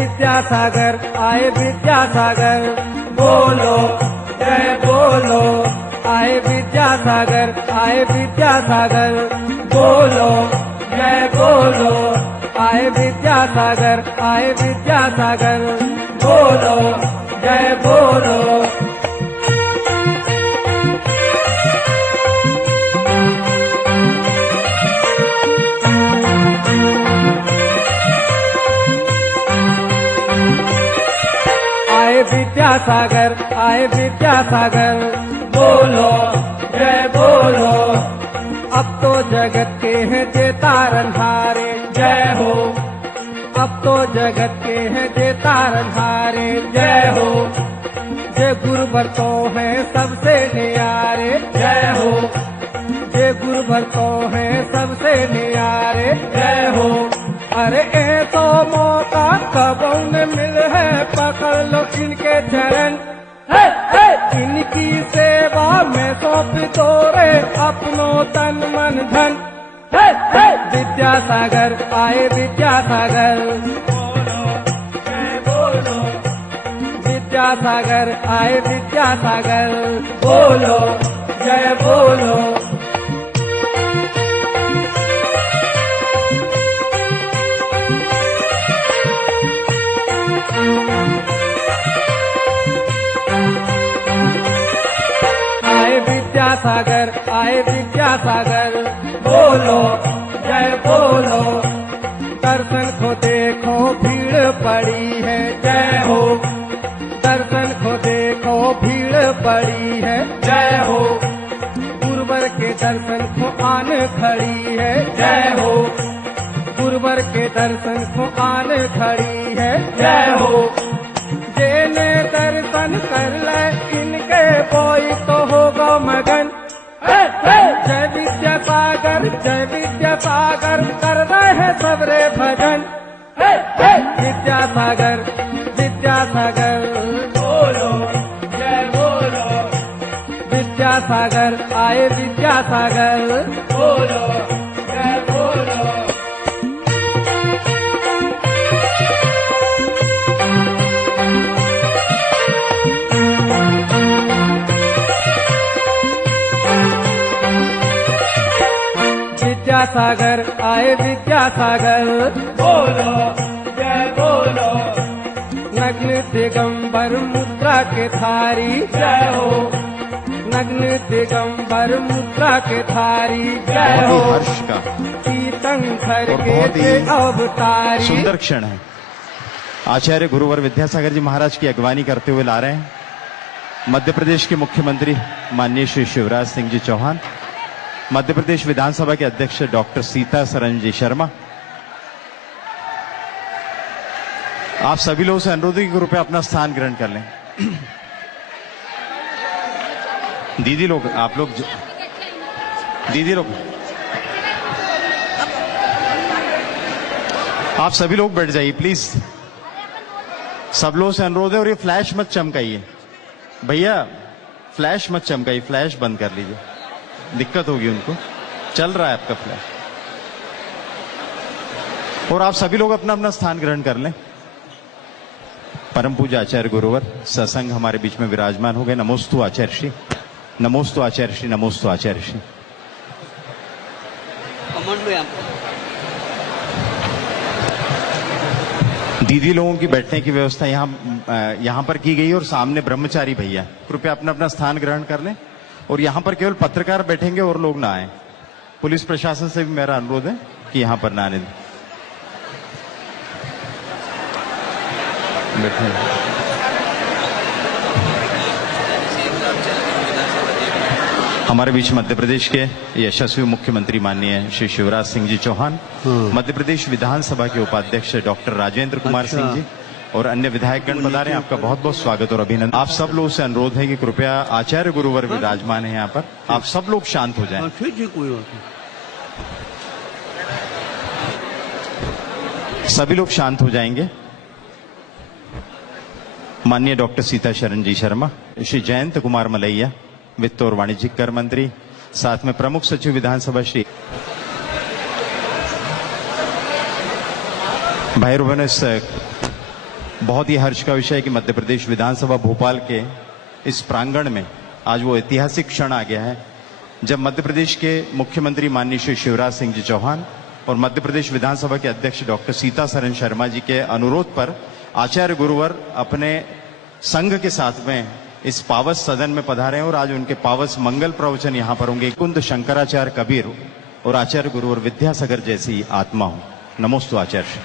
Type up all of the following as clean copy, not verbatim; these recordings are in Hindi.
विद्यासागर आए विद्यासागर, बोलो जय बोलो। आए विद्यासागर आए विद्यासागर, बोलो जय बोलो। आए विद्यासागर आए विद्यासागर, बोलो जय बोलो। आए विद्यासागर आए विद्यासागर, बोलो जय बोलो। अब तो जगत के हैं जे तारनहारे, जय हो। अब तो जगत के हैं जे तारनहारे, जय हो। जे गुरुवर तो हैं सबसे न्यारे, जय हो। जे गुरुवर तो हैं सबसे न्यारे, जय हो। अरे ए तो मौका कब न मिल है, पकड़ लो इनके चरण। इनकी सेवा में सौंप दो रे अपनो तन मन धन। विद्यासागर आए विद्यासागर, बोलो जय बोलो। विद्यासागर आए विद्यासागर, बोलो जय बोलो। विद्यासागर आए विद्यासागर, बोलो जय बोलो। दर्शन को देखो भीड़ पड़ी है, जय हो। दर्शन को देखो भीड़ पड़ी है, जय हो। गुरुवर के दर्शन को आन खड़ी है, जय हो। गुरुवर के दर्शन को आन खड़ी है, जय हो। जेने दर्शन कर ले इनके कोई तो होगा मगन। जय विद्यासागर जय विद्यासागर, कर रहे सबरे भजन। विद्यासागर विद्यासागर, बोलो जय बोलो। विद्यासागर आए विद्यासागर, बोलो जय बोलो। विद्यासागर आए विद्यासागर, बोलो जय बोलो। नग्न दिगंबर मुद्रा के धारी, जय हो। नग्न दिगंबर मुद्रा के धारी, जय हो। हर्ष का तीर्थंकर के अवतारी। सुंदर क्षण है। आचार्य गुरुवर विद्यासागर जी महाराज की अगवानी करते हुए ला रहे हैं मध्य प्रदेश के मुख्यमंत्री माननीय श्री शिवराज सिंह जी चौहान, मध्य प्रदेश विधानसभा के अध्यक्ष डॉक्टर सीतासरन जी शर्मा। आप सभी लोगों से अनुरोध है कि कृपया अपना स्थान ग्रहण कर लें। दीदी लोग, आप लोग, दीदी लोग, आप सभी लोग बैठ जाइए प्लीज। सब लोगों से अनुरोध है। और ये फ्लैश मत चमकाइए भैया, फ्लैश मत चमकाइए, फ्लैश बंद कर लीजिए, दिक्कत होगी उनको। चल रहा है आपका फ्लैश। और आप सभी लोग अपना अपना स्थान ग्रहण कर लें। परम पूज्य आचार्य गुरुवर सत्संग हमारे बीच में विराजमान हो गए। नमोस्तु आचार्य श्री, नमोस्तु आचार्य श्री, नमोस्तु आचार्य श्री। दीदी लोगों की बैठने की व्यवस्था यहां पर की गई और सामने ब्रह्मचारी भैया कृपया अपना अपना स्थान ग्रहण कर लें। और यहां पर केवल पत्रकार बैठेंगे और लोग ना आए। पुलिस प्रशासन से भी मेरा अनुरोध है कि यहां पर ना आने दें। हमारे बीच मध्य प्रदेश के यशस्वी मुख्यमंत्री माननीय श्री शिवराज सिंह जी चौहान, मध्य प्रदेश विधानसभा के उपाध्यक्ष डॉक्टर राजेंद्र कुमार सिंह जी और अन्य विधायकगण पधारे। आपका बहुत बहुत स्वागत और अभिनंदन। आप सब लोगों से अनुरोध है कि कृपया आचार्य गुरुवर विराजमान है यहाँ पर, आप सब लोग शांत हो जाएं। सभी लोग शांत हो जाएंगे। माननीय डॉक्टर सीतासरन जी शर्मा, श्री जयंत कुमार मलैया वित्त और वाणिज्यिक कर मंत्री, साथ में प्रमुख सचिव विधानसभा श्री भाई बहनों, इस बहुत ही हर्ष का विषय है कि मध्य प्रदेश विधानसभा भोपाल के इस प्रांगण में आज वो ऐतिहासिक क्षण आ गया है जब मध्य प्रदेश के मुख्यमंत्री माननीय श्री शिवराज सिंह जी चौहान और मध्य प्रदेश विधानसभा के अध्यक्ष डॉक्टर सीतासरन शर्मा जी के अनुरोध पर आचार्य गुरुवर अपने संघ के साथ में इस पावस सदन में पधारे हैं और आज उनके पावस मंगल प्रवचन यहाँ पर होंगे। कुंद शंकराचार्य कबीर और आचार्य गुरुवर विद्यासागर जैसी आत्मा हो। नमोस्तु आचार्य।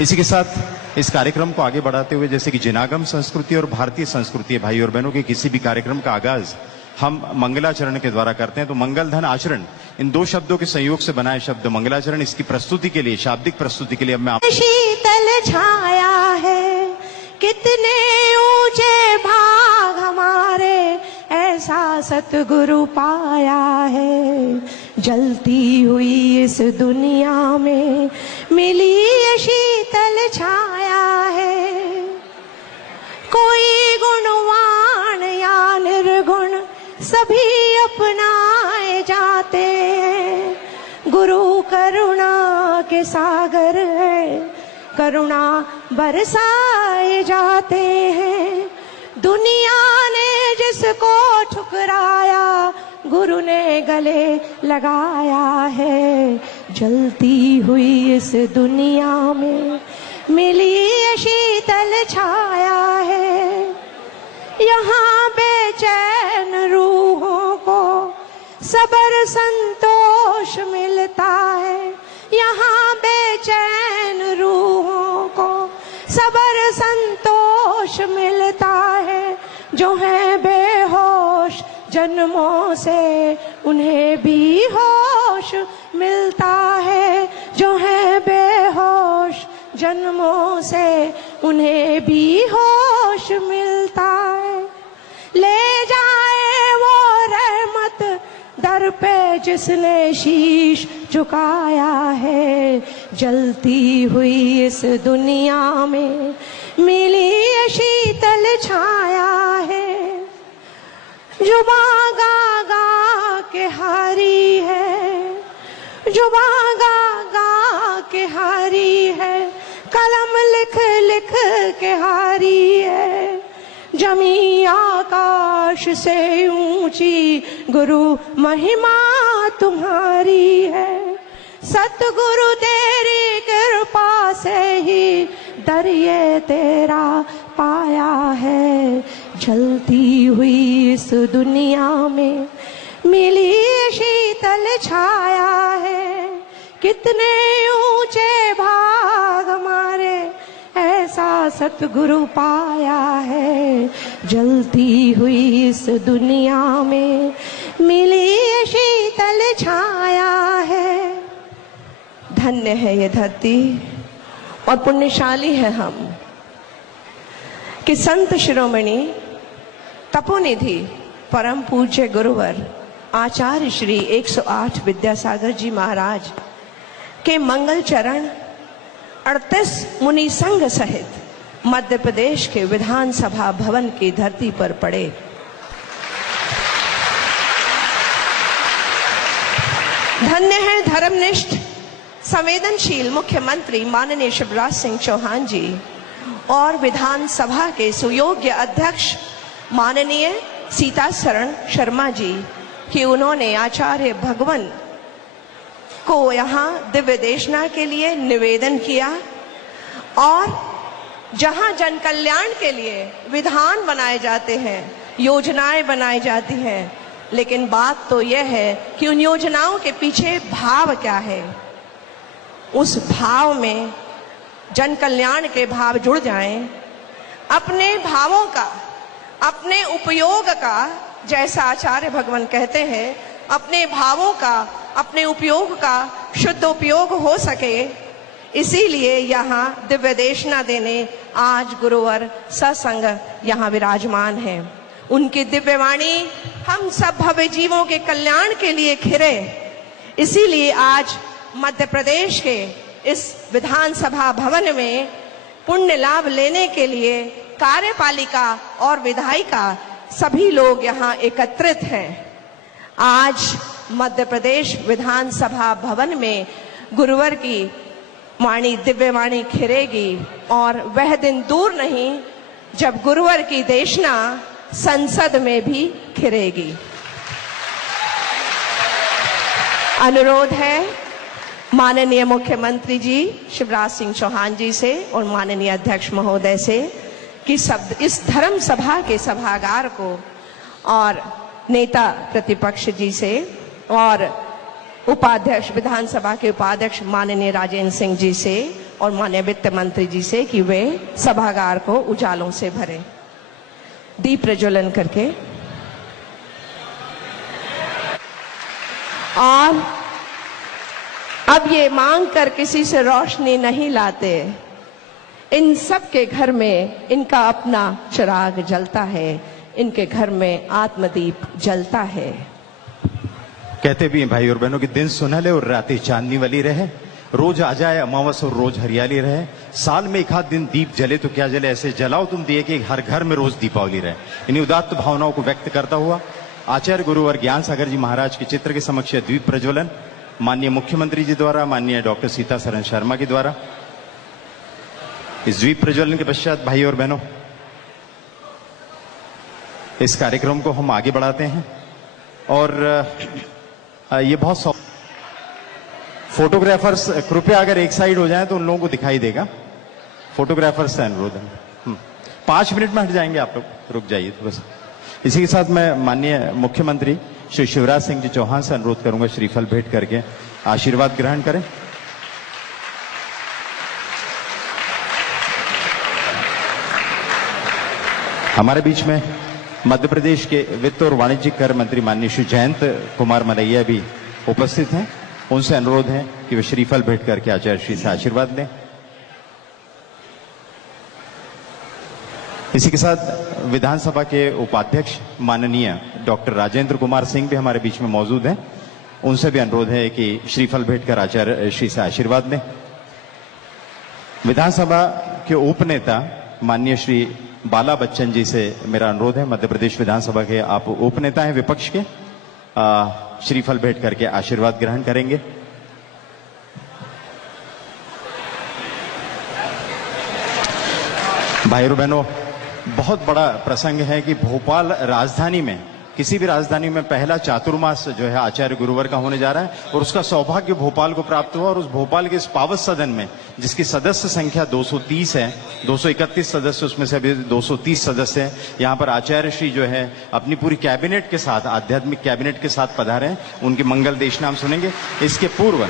इसी के साथ इस कार्यक्रम को आगे बढ़ाते हुए जैसे कि जिनागम संस्कृति और भारतीय संस्कृति भाई और बहनों के किसी भी कार्यक्रम का आगाज हम मंगलाचरण के द्वारा करते हैं, तो मंगल धन आचरण इन दो शब्दों के संयोग से बनाए शब्द मंगलाचरण, इसकी प्रस्तुति के लिए, शाब्दिक प्रस्तुति के लिए अब मैं शीतल छाया है कितने ऊंचे भाग हमारे, ऐसा सतगुरु पाया है। जलती हुई इस दुनिया में मिली ये शीतल छाया है। कोई गुणवान या निर्गुण सभी अपनाए जाते हैं। गुरु करुणा के सागर है, करुणा बरसाए जाते हैं। दुनिया ने जिसको ठुकराया गुरु ने गले लगाया है। जलती हुई इस दुनिया में मिली ये शीतल छाया है। यहाँ बेचैन रूहों को सबर संतोष मिलता है। यहाँ बेचैन रूहों को सबर संतोष मिलता है। जो है बेहोश जन्मों से उन्हें भी होश मिलता है। जो है बेहोश जन्मों से उन्हें भी होश मिलता है। ले जाए वो रहमत दर पे जिसने शीश झुकाया है। जलती हुई इस दुनिया में मिली ये शीतल छाया है। जुबां गा गा के हारी है, जुबां गा गा के हारी है। कलम लिख लिख के हारी है। जमी आकाश से ऊंची गुरु महिमा तुम्हारी है। सतगुरु तेरी कृपा से ही दर ये तेरा पाया है। जलती हुई इस दुनिया में मिली शीतल छाया है। कितने ऊंचे भाग हमारे, ऐसा सतगुरु पाया है। जलती हुई इस दुनिया में मिली शीतल छाया है। धन्य है ये धरती और पुण्यशाली है हम कि संत शिरोमणि तपोनिधि परम पूज्य गुरुवर आचार्य श्री 108 विद्यासागर जी महाराज के मंगल चरण 38 मुनि संघ सहित मध्य प्रदेश के विधानसभा भवन की धरती पर पड़े। धन्य है धर्मनिष्ठ संवेदनशील मुख्यमंत्री माननीय शिवराज सिंह चौहान जी और विधानसभा के सुयोग्य अध्यक्ष माननीय सीतासरन शर्मा जी कि उन्होंने आचार्य भगवान को यहाँ दिव्य देशना के लिए निवेदन किया। और जहाँ जन कल्याण के लिए विधान बनाए जाते हैं, योजनाएं बनाई जाती हैं, लेकिन बात तो यह है कि उन योजनाओं के पीछे भाव क्या है। उस भाव में जन कल्याण के भाव जुड़ जाएं। अपने भावों का, अपने उपयोग का, जैसा आचार्य भगवान कहते हैं, अपने भावों का, अपने उपयोग का शुद्ध उपयोग हो सके, इसीलिए यहाँ दिव्य देशना देने आज गुरुवर सत्संग यहाँ विराजमान है। उनकी दिव्यवाणी हम सब भव्य जीवों के कल्याण के लिए खिरे। इसीलिए आज मध्य प्रदेश के इस विधानसभा भवन में पुण्य लाभ लेने के लिए कार्यपालिका और विधायिका सभी लोग यहाँ एकत्रित हैं। आज मध्य प्रदेश विधानसभा भवन में गुरुवर की वाणी दिव्यवाणी खिरेगी और वह दिन दूर नहीं जब गुरुवर की देशना संसद में भी खिरेगी। अनुरोध है माननीय मुख्यमंत्री जी शिवराज सिंह चौहान जी से और माननीय अध्यक्ष महोदय से कि इस धर्म सभा के सभागार को और नेता प्रतिपक्ष जी से और उपाध्यक्ष विधानसभा के उपाध्यक्ष माननीय राजेंद्र सिंह जी से और माननीय वित्त मंत्री जी से कि वे सभागार को उजालों से भरें, दीप प्रज्वलन करके। और अब ये मांग कर किसी से रोशनी नहीं लाते, इन सब के घर में इनका अपना चिराग जलता है, इनके घर में आत्मदीप जलता है। कहते भी हैं भाई और बहनों कि दिन सुनहले और रातें चांदनी वाली रहे, रोज आ जाए अमावस और रोज हरियाली रहे, साल में एक आध दिन दीप जले तो क्या जले, ऐसे जलाओ तुम दिए कि हर घर में रोज दीपावली रहे। इन्हीं उदात्त भावनाओं को व्यक्त करता हुआ आचार्य गुरुवर ज्ञान सागर जी महाराज के चित्र के समक्ष द्वीप प्रज्वलन माननीय मुख्यमंत्री जी द्वारा, माननीय डॉक्टर सीतासरन शर्मा के द्वारा। इस द्वीप प्रज्वलन के पश्चात भाई और बहनों इस कार्यक्रम को हम आगे बढ़ाते हैं और ये बहुत फोटोग्राफर्स कृपया अगर एक साइड हो जाए तो उन लोगों को दिखाई देगा। फोटोग्राफर्स से अनुरोध है, 5 मिनट में हट जाएंगे आप लोग, रुक जाइए थोड़ा सा। इसी के साथ मैं माननीय मुख्यमंत्री श्री शिवराज सिंह जी चौहान से अनुरोध करूंगा श्रीफल भेंट करके आशीर्वाद ग्रहण करें। हमारे बीच में मध्य प्रदेश के वित्त और वाणिज्यिक कर मंत्री माननीय श्री जयंत कुमार मलैया भी उपस्थित हैं। उनसे अनुरोध है कि वे श्रीफल भेंट करके आचार्य श्री से आशीर्वाद लें। इसी के साथ विधानसभा के उपाध्यक्ष माननीय डॉक्टर राजेंद्र कुमार सिंह भी हमारे बीच में मौजूद हैं। उनसे भी अनुरोध है कि श्रीफल भेंट कर आचार्य श्री से आशीर्वाद लें। विधानसभा के उपनेता माननीय श्री बाला बच्चन जी से मेरा अनुरोध है, मध्य प्रदेश विधानसभा के आप उपनेता हैं विपक्ष के, श्रीफल भेंट करके आशीर्वाद ग्रहण करेंगे। भाई और बहनों, बहुत बड़ा प्रसंग है कि भोपाल राजधानी में, किसी भी राजधानी में पहला चातुर्मास जो है आचार्य गुरुवर का होने जा रहा है और उसका सौभाग्य भोपाल को प्राप्त हुआ। और उस भोपाल के इस पावन सदन में जिसकी सदस्य संख्या 230 है, 231 सदस्य उसमें से अभी 230 सदस्य हैं, यहाँ पर आचार्य श्री जो है अपनी पूरी कैबिनेट के साथ, आध्यात्मिक कैबिनेट के साथ पधारे हैं। उनकी मंगल देशना हम सुनेंगे। इसके पूर्व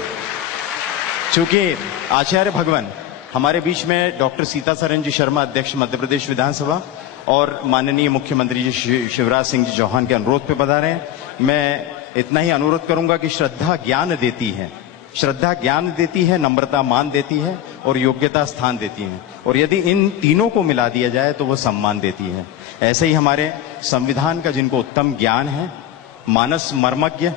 चूंकि आचार्य भगवान हमारे बीच में डॉक्टर सीतासरन जी शर्मा अध्यक्ष मध्य प्रदेश विधानसभा और माननीय मुख्यमंत्री जी शिवराज सिंह जी चौहान के अनुरोध पे बता रहे हैं। मैं इतना ही अनुरोध करूंगा कि श्रद्धा ज्ञान देती है, श्रद्धा ज्ञान देती है, नम्रता मान देती है और योग्यता स्थान देती है। और यदि इन तीनों को मिला दिया जाए तो वो सम्मान देती है। ऐसे ही हमारे संविधान का जिनको उत्तम ज्ञान है, मानस मर्मज्ञ,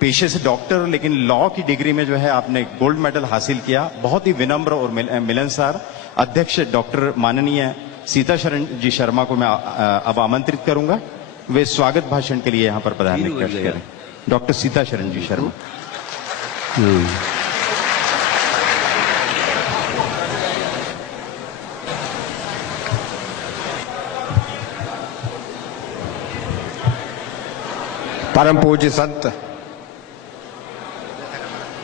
पेशे से डॉक्टर, लेकिन लॉ की डिग्री में जो है आपने गोल्ड मेडल हासिल किया, बहुत ही विनम्र और मिलनसार अध्यक्ष डॉक्टर माननीय सीतासरन जी शर्मा को मैं अब आमंत्रित करूंगा। वे स्वागत भाषण के लिए यहां पर पधारने की कोशिश करें। डॉक्टर सीतासरन जी शर्मा। परम पूज्य संत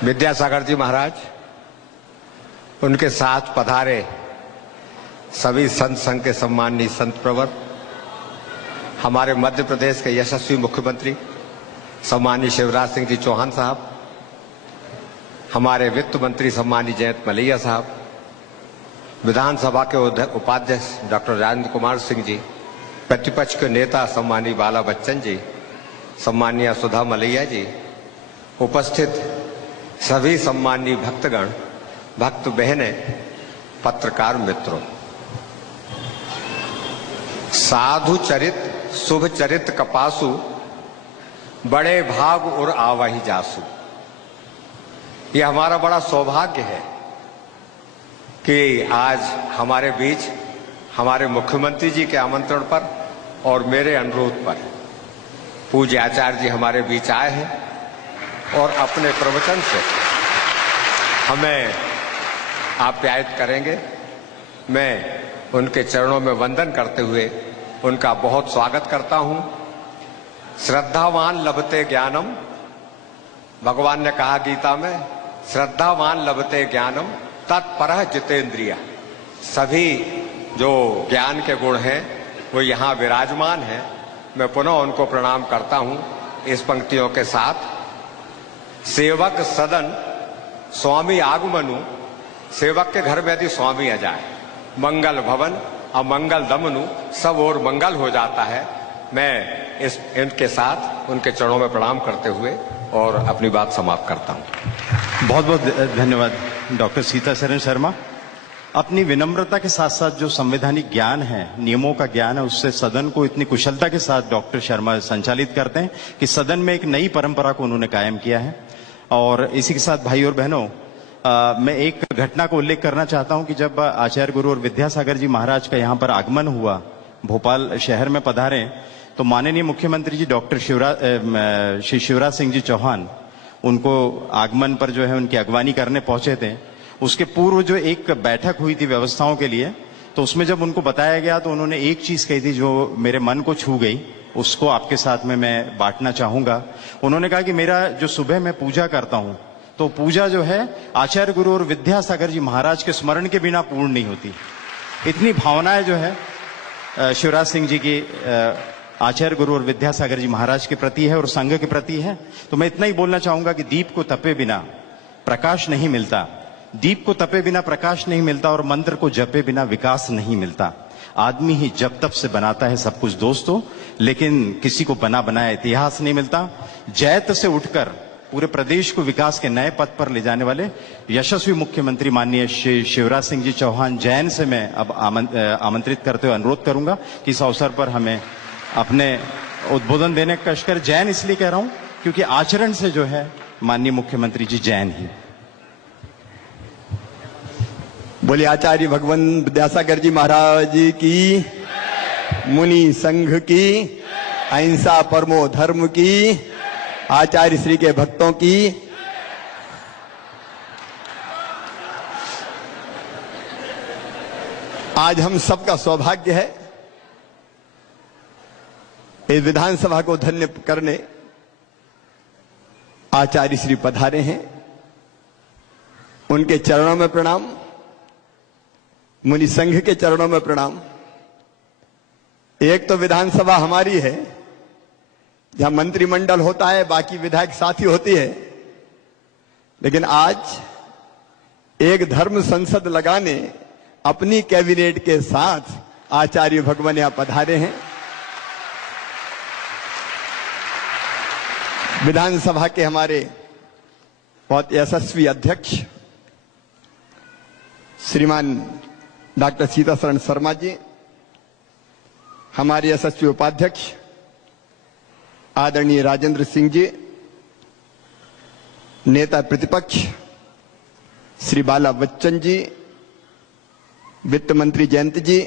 विद्यासागर जी महाराज, उनके साथ पधारे सभी संत संघ के सम्माननीय संत प्रवर, हमारे मध्य प्रदेश के यशस्वी मुख्यमंत्री सम्माननीय शिवराज सिंह जी चौहान साहब, हमारे वित्त मंत्री सम्माननीय जयंत मलैया साहब, विधानसभा के उपाध्यक्ष डॉक्टर राजेंद्र कुमार सिंह जी, प्रतिपक्ष के नेता सम्माननीय बाला बच्चन जी, सम्माननीय सुधा मलैया जी, उपस्थित सभी सम्माननीय भक्तगण, भक्त बहनें, पत्रकार मित्रों, साधु चरित शुभ चरित कपासु, बड़े भाग और आवाही जासु। यह हमारा बड़ा सौभाग्य है कि आज हमारे बीच हमारे मुख्यमंत्री जी के आमंत्रण पर और मेरे अनुरोध पर पूज्य आचार्य जी हमारे बीच आए हैं और अपने प्रवचन से हमें आप्यायित करेंगे। मैं उनके चरणों में वंदन करते हुए उनका बहुत स्वागत करता हूं। श्रद्धावान लभते ज्ञानम, भगवान ने कहा गीता में, श्रद्धावान लभते ज्ञानम तत्परः जितेंद्रिय। सभी जो ज्ञान के गुण हैं वो यहाँ विराजमान हैं। मैं पुनः उनको प्रणाम करता हूं इस पंक्तियों के साथ। सेवक सदन स्वामी आगमनु, सेवक के घर में यदि स्वामी आ जाए, मंगल भवन अमंगल दमनु, सब और मंगल हो जाता है। मैं इनके साथ उनके चरणों में प्रणाम करते हुए और अपनी बात समाप्त करता हूं। बहुत बहुत धन्यवाद डॉक्टर सीतासरण शर्मा। अपनी विनम्रता के साथ साथ जो संवैधानिक ज्ञान है, नियमों का ज्ञान है, उससे सदन को इतनी कुशलता के साथ डॉक्टर शर्मा संचालित करते हैं कि सदन में एक नई परंपरा को उन्होंने कायम किया है। और इसी के साथ भाई और बहनों, मैं एक घटना को उल्लेख करना चाहता हूं कि जब आचार्य गुरु और विद्यासागर जी महाराज का यहाँ पर आगमन हुआ, भोपाल शहर में पधारे, तो माननीय मुख्यमंत्री जी डॉक्टर श्री शिवराज सिंह जी चौहान उनको आगमन पर जो है उनकी अगवानी करने पहुंचे थे। उसके पूर्व जो एक बैठक हुई थी व्यवस्थाओं के लिए, तो उसमें जब उनको बताया गया तो उन्होंने एक चीज कही थी जो मेरे मन को छू गई, उसको आपके साथ में मैं बांटना चाहूंगा। उन्होंने कहा कि मेरा जो सुबह मैं पूजा करता हूं, तो पूजा जो है आचार्य गुरु और विद्यासागर जी महाराज के स्मरण के बिना पूर्ण नहीं होती। इतनी भावनाएं जो है शिवराज सिंह जी की आचार्य गुरु और विद्यासागर जी महाराज के प्रति है और संघ के प्रति है। तो मैं इतना ही बोलना चाहूंगा कि दीप को तपे बिना प्रकाश नहीं मिलता, दीप को तपे बिना प्रकाश नहीं मिलता, और मंत्र को जपे बिना विकास नहीं मिलता। आदमी ही जब तब से बनाता है सब कुछ दोस्तों, लेकिन किसी को बना बनाया इतिहास नहीं मिलता। जैत से उठकर पूरे प्रदेश को विकास के नए पथ पर ले जाने वाले यशस्वी मुख्यमंत्री माननीय श्री शिवराज सिंह जी चौहान जैन से मैं अब आमंत्रित करते हुए अनुरोध करूंगा कि इस अवसर पर हमें अपने उद्बोधन देने का कष्ट कर। जैन इसलिए कह रहा हूं क्योंकि आचरण से जो है माननीय मुख्यमंत्री जी जैन ही। बोले आचार्य भगवान विद्यासागर जी महाराज की, मुनि संघ की, अहिंसा परमो धर्म की, आचार्य श्री के भक्तों की। आज हम सबका सौभाग्य है इस विधानसभा को धन्य करने आचार्य श्री पधारे हैं। उनके चरणों में प्रणाम, मुनि संघ के चरणों में प्रणाम। एक तो विधानसभा हमारी है जहां मंत्रिमंडल होता है, बाकी विधायक साथी होती है, लेकिन आज एक धर्म संसद लगाने अपनी कैबिनेट के साथ आचार्य भगवान यहां पधारे हैं। विधानसभा के हमारे बहुत यशस्वी अध्यक्ष श्रीमान डॉक्टर सीतासरण शर्मा जी, हमारे यशस्वी उपाध्यक्ष आदरणीय राजेंद्र सिंह जी, नेता प्रतिपक्ष श्री बाला बच्चन जी, वित्त मंत्री जयंत जी,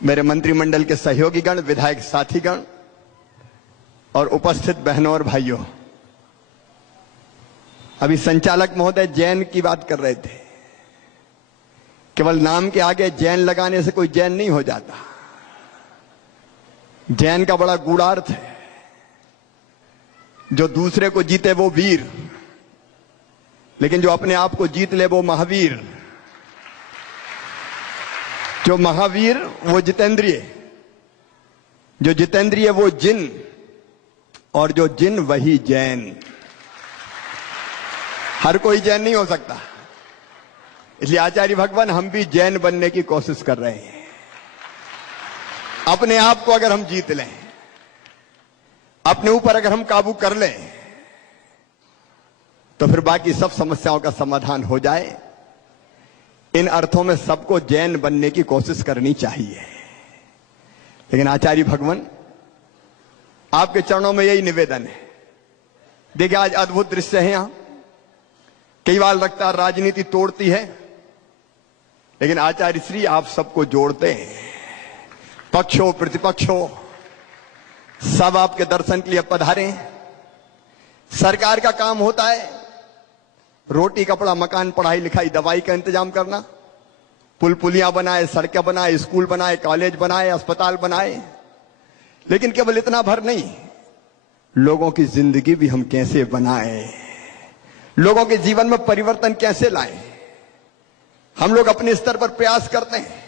मेरे मंत्रिमंडल के सहयोगीगण, विधायक साथीगण और उपस्थित बहनों और भाइयों। अभी संचालक महोदय जैन की बात कर रहे थे। केवल नाम के आगे जैन लगाने से कोई जैन नहीं हो जाता। जैन का बड़ा गूढ़ार्थ है। जो दूसरे को जीते वो वीर, लेकिन जो अपने आप को जीत ले वो महावीर। जो महावीर वो जितेंद्रिय, जो जितेंद्रिय वो जिन, और जो जिन वही जैन। हर कोई जैन नहीं हो सकता, इसलिए आचार्य भगवान हम भी जैन बनने की कोशिश कर रहे हैं। अपने आप को अगर हम जीत लें, अपने ऊपर अगर हम काबू कर लें, तो फिर बाकी सब समस्याओं का समाधान हो जाए। इन अर्थों में सबको जैन बनने की कोशिश करनी चाहिए। लेकिन आचार्य भगवान आपके चरणों में यही निवेदन है। देखिए आज अद्भुत दृश्य है। यहां कई बार लगता है राजनीति तोड़ती है, लेकिन आचार्य श्री आप सबको जोड़ते हैं। पक्ष हो प्रतिपक्ष हो, सब आपके दर्शन के लिए पधारे। सरकार का काम होता है रोटी कपड़ा मकान पढ़ाई लिखाई दवाई का इंतजाम करना, पुल पुलियां बनाए, सड़कें बनाए, स्कूल बनाए, कॉलेज बनाए, अस्पताल बनाए। लेकिन केवल इतना भर नहीं, लोगों की जिंदगी भी हम कैसे बनाए, लोगों के जीवन में परिवर्तन कैसे लाएं, हम लोग अपने स्तर पर प्रयास करते हैं।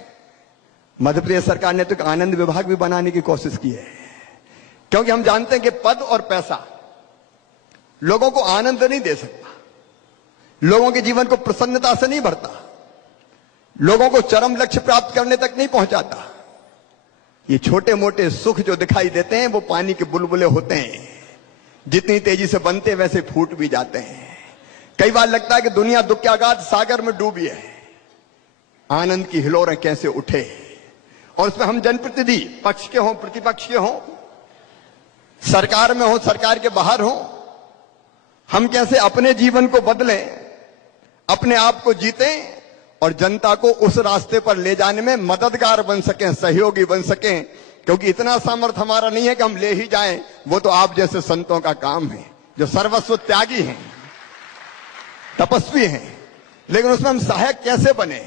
मध्य प्रदेश सरकार ने तो एक आनंद विभाग भी बनाने की कोशिश की है, क्योंकि हम जानते हैं कि पद और पैसा लोगों को आनंद नहीं दे सकता, लोगों के जीवन को प्रसन्नता से नहीं भरता, लोगों को चरम लक्ष्य प्राप्त करने तक नहीं पहुंचाता। ये छोटे मोटे सुख जो दिखाई देते हैं वो पानी के बुलबुले होते हैं, जितनी तेजी से बनते वैसे फूट भी जाते हैं। कई बार लगता है कि दुनिया दुख के अगाध सागर में डूबी है, आनंद की हिलोरें कैसे उठे। और उसमें हम जनप्रतिनिधि पक्ष के हों प्रतिपक्ष के हों, सरकार में हो सरकार के बाहर हो, हम कैसे अपने जीवन को बदलें, अपने आप को जीतें और जनता को उस रास्ते पर ले जाने में मददगार बन सकें, सहयोगी बन सकें। क्योंकि इतना सामर्थ्य हमारा नहीं है कि हम ले ही जाएं, वो तो आप जैसे संतों का काम है जो सर्वस्व त्यागी हैं, तपस्वी हैं। लेकिन उसमें हम सहायक कैसे बने।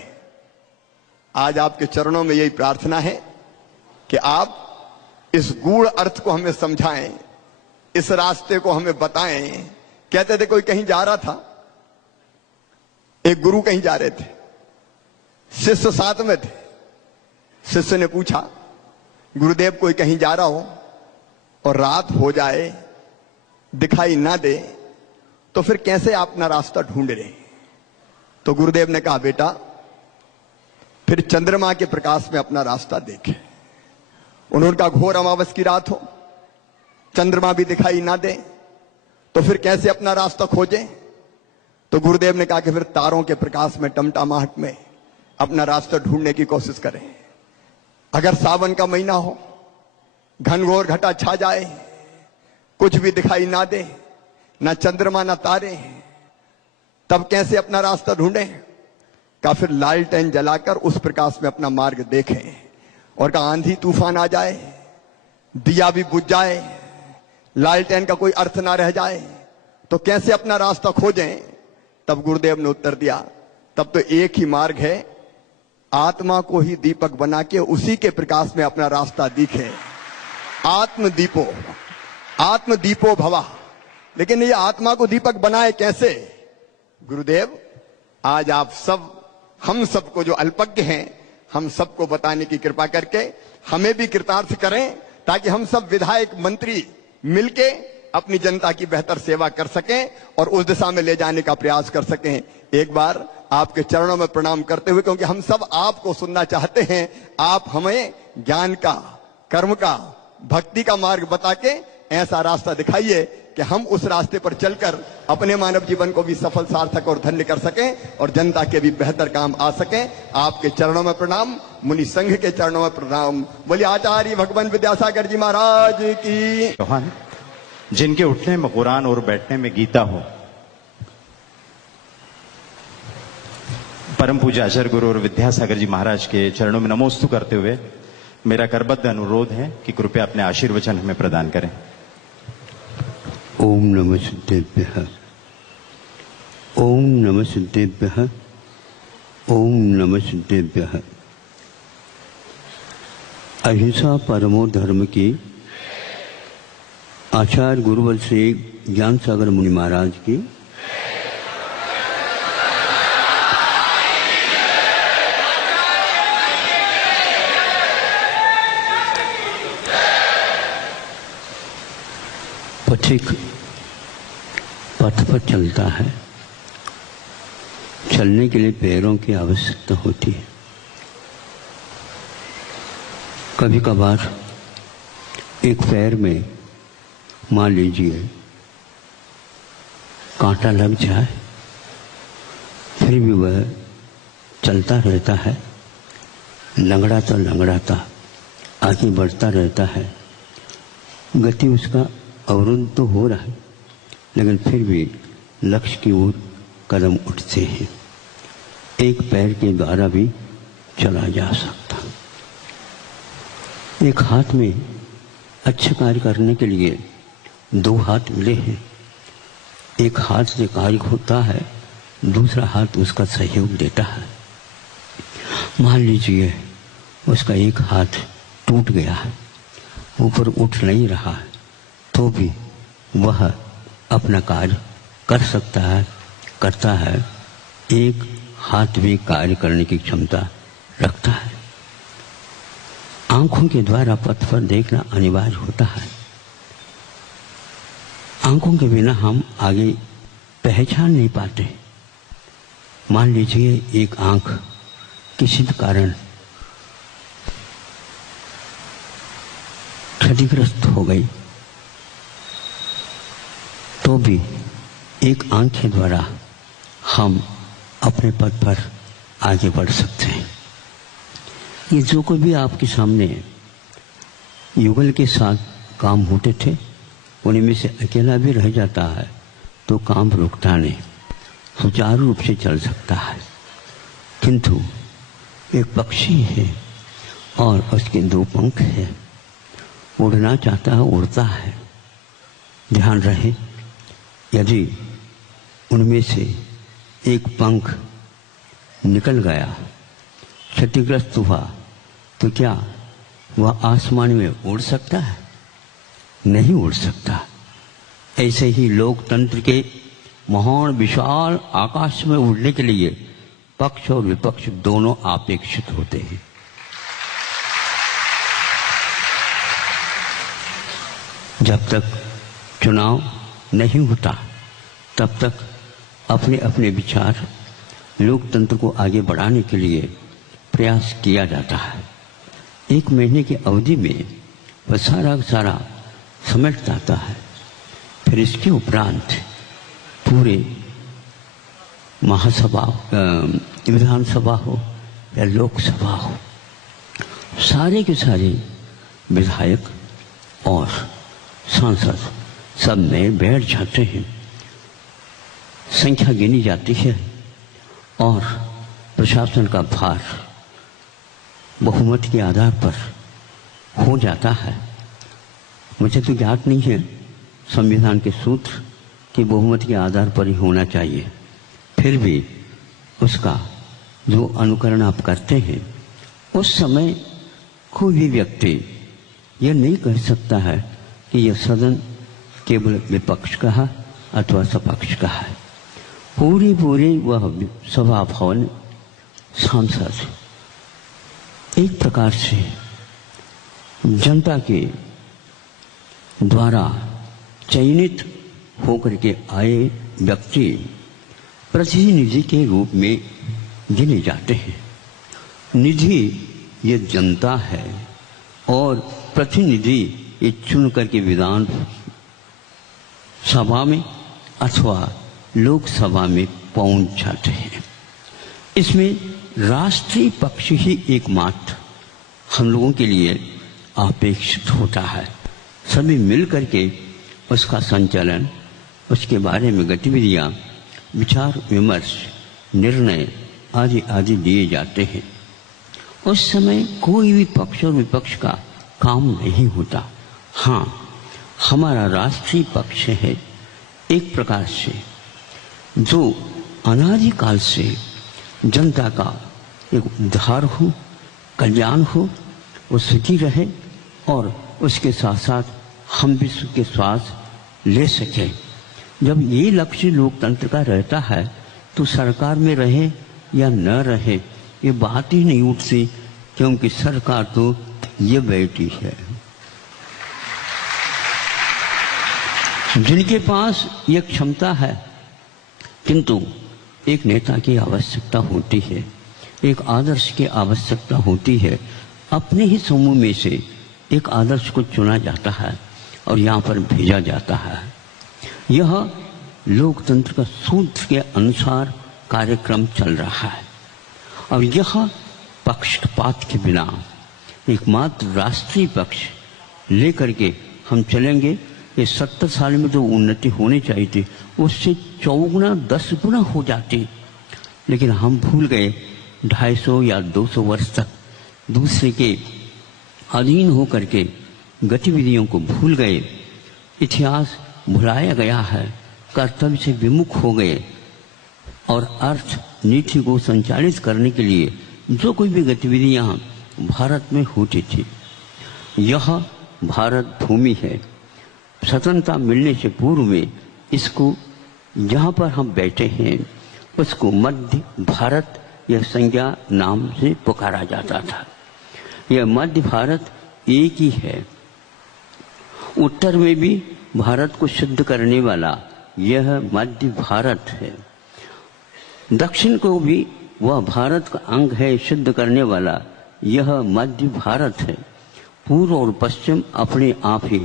आज आपके चरणों में यही प्रार्थना है कि आप इस गूढ़ अर्थ को हमें समझाएं, इस रास्ते को हमें बताएं। कहते थे कोई कहीं जा रहा था, एक गुरु कहीं जा रहे थे, शिष्य साथ में थे। शिष्य ने पूछा, गुरुदेव कोई कहीं जा रहा हो और रात हो जाए, दिखाई ना दे, तो फिर कैसे आप अपना रास्ता ढूंढ रहे। तो गुरुदेव ने कहा, बेटा फिर चंद्रमा के प्रकाश में अपना रास्ता देखे। उन्होंने कहा, घोर अमावस की रात हो, चंद्रमा भी दिखाई ना दे, तो फिर कैसे अपना रास्ता खोजें। तो गुरुदेव ने कहा कि फिर तारों के प्रकाश में टमटमाहट में अपना रास्ता ढूंढने की कोशिश करें। अगर सावन का महीना हो, घनघोर घटा छा जाए, कुछ भी दिखाई ना दे, ना चंद्रमा ना तारे, तब कैसे अपना रास्ता ढूंढें। का फिर लालटेन जलाकर उस प्रकाश में अपना मार्ग देखें। और कहा आंधी तूफान आ जाए, दिया भी बुझ जाए, लालटेन का कोई अर्थ ना रह जाए, तो कैसे अपना रास्ता खोजें। तब गुरुदेव ने उत्तर दिया, तब तो एक ही मार्ग है, आत्मा को ही दीपक बना के उसी के प्रकाश में अपना रास्ता दिखे। आत्मदीपो भवा। लेकिन ये आत्मा को दीपक बनाए कैसे। गुरुदेव आज आप सब, हम सबको जो अल्पज्ञ हैं, हम सबको बताने की कृपा करके हमें भी कृतार्थ करें, ताकि हम सब विधायक मंत्री मिलके अपनी जनता की बेहतर सेवा कर सकें और उस दिशा में ले जाने का प्रयास कर सकें। एक बार आपके चरणों में प्रणाम करते हुए, क्योंकि हम सब आपको सुनना चाहते हैं, आप हमें ज्ञान का, कर्म का, भक्ति का मार्ग बता के ऐसा रास्ता दिखाइए कि हम उस रास्ते पर चलकर अपने मानव जीवन को भी सफल, सार्थक और धन्य कर सकें और जनता के भी बेहतर काम आ सकें। आपके चरणों में प्रणाम, मुनि संघ के चरणों में प्रणाम। बोलिए आचार्य भगवान विद्यासागर जी महाराज की। चौहान, जिनके उठने में कुरान और बैठने में गीता हो, परम पूज्य आचार्य गुरु और विद्यासागर जी महाराज के चरणों में नमोस्तु करते हुए मेरा करबद्ध अनुरोध है कि कृपया अपने आशीर्वचन हमें प्रदान करें। ओम नमः सिद्धेभ्यः, ओम नमः सिद्धेभ्यः, ओम नमः सिद्धेभ्यः। अहिंसा परमो धर्म की आचार्य गुरुवर श्री ज्ञान सागर मुनि महाराज की, पथिक पथ पर चलता है, चलने के लिए पैरों की आवश्यकता होती है। कभी कभार एक पैर में मान लीजिए कांटा लग जाए, फिर भी वह चलता रहता है, लंगड़ाता आगे बढ़ता रहता है। गति उसका अवरुद्ध तो हो रहा है, लेकिन फिर भी लक्ष्य की ओर कदम उठते हैं। एक पैर के द्वारा भी चला जा सकता। एक हाथ में अच्छा कार्य करने के लिए दो हाथ मिले हैं। एक हाथ से कार्य होता है, दूसरा हाथ उसका सहयोग देता है। मान लीजिए उसका एक हाथ टूट गया है, ऊपर उठ नहीं रहा है, तो भी वह अपना कार्य कर सकता है, करता है। एक हाथ भी कार्य करने की क्षमता रखता है। आंखों के द्वारा पथ पर देखना अनिवार्य होता है। आंखों के बिना हम आगे पहचान नहीं पाते। मान लीजिए एक आंख किसी कारण क्षतिग्रस्त हो गई, तो भी एक आंख के द्वारा हम अपने पद पर आगे बढ़ सकते हैं। ये जो कोई भी आपके सामने युगल के साथ काम होते थे, उन्हीं में से अकेला भी रह जाता है तो काम रुकता नहीं, सुचारू रूप से चल सकता है। किंतु एक पक्षी है और उसके दो पंख है, उड़ना चाहता है, उड़ता है। ध्यान रहे, यदि उनमें से एक पंख निकल गया, क्षतिग्रस्त हुआ, तो क्या वह आसमान में उड़ सकता है? नहीं उड़ सकता। ऐसे ही लोकतंत्र के महान विशाल आकाश में उड़ने के लिए पक्ष और विपक्ष दोनों अपेक्षित होते हैं। जब तक चुनाव नहीं होता तब तक अपने अपने विचार लोकतंत्र को आगे बढ़ाने के लिए प्रयास किया जाता है। एक महीने की अवधि में वह सारा समेट जाता है। फिर इसके उपरांत पूरे महासभा, विधानसभा हो या लोकसभा हो, सारे के सारे विधायक और सांसद सब में बैठ जाते हैं। संख्या गिनी जाती है और प्रशासन का भार बहुमत के आधार पर हो जाता है। मुझे तो ज्ञात नहीं है संविधान के सूत्र कि बहुमत के आधार पर ही होना चाहिए। फिर भी उसका जो अनुकरण आप करते हैं, उस समय कोई भी व्यक्ति यह नहीं कह सकता है कि यह सदन केवल विपक्ष का है अथवा सपक्ष का है। पूरी वह सभा भवन सांसद एक प्रकार से जनता के द्वारा चयनित होकर के आए व्यक्ति प्रतिनिधि के रूप में गिने जाते हैं। निधि ये जनता है और प्रतिनिधि ये चुन करके विधान सभा में अथवा लोकसभा में पहुंच जाते हैं। इसमें राष्ट्रीय पक्ष ही एकमात्र हम लोगों के लिए अपेक्षित होता है। सभी मिल करके उसका संचालन, उसके बारे में गतिविधियां, विचार विमर्श, निर्णय आदि दिए जाते हैं। उस समय कोई भी पक्ष और विपक्ष का काम नहीं होता। हाँ, हमारा राष्ट्रीय पक्ष है एक प्रकार से जो अनादिकाल से जनता का एक उद्धार हो, कल्याण हो, वो सुखी रहे और उसके साथ साथ हम भी सुख के श्वास ले सके। जब ये लक्ष्य लोकतंत्र का रहता है तो सरकार में रहे या न रहे ये बात ही नहीं उठती, क्योंकि सरकार तो ये बैठी है। जिनके पास ये क्षमता है, किंतु एक नेता की आवश्यकता होती है, एक आदर्श की आवश्यकता होती है। अपने ही समूह में से एक आदर्श को चुना जाता है और यहाँ पर भेजा जाता है। यह लोकतंत्र का सूत्र के अनुसार कार्यक्रम चल रहा है और यह पक्षपात के बिना एकमात्र राष्ट्रीय पक्ष लेकर के हम चलेंगे। ये 70 साल में जो उन्नति होनी चाहिए थी उससे 4 गुना 10 गुना हो जाती, लेकिन हम भूल गए 250 या 200 वर्ष तक दूसरे के अधीन होकर के गतिविधियों को भूल गए। इतिहास भुलाया गया है, कर्तव्य से विमुख हो गए और अर्थ नीति को संचालित करने के लिए जो कोई भी गतिविधियां भारत में होती थी, यह भारत भूमि है। स्वतंत्रता मिलने से पूर्व में इसको जहाँ पर हम बैठे हैं उसको मध्य भारत यह संज्ञा नाम से पुकारा जाता था। यह मध्य भारत एक ही है। उत्तर में भी भारत को शुद्ध करने वाला यह मध्य भारत है। दक्षिण को भी वह भारत का अंग है शुद्ध करने वाला, यह मध्य भारत है। पूर्व और पश्चिम अपने आप ही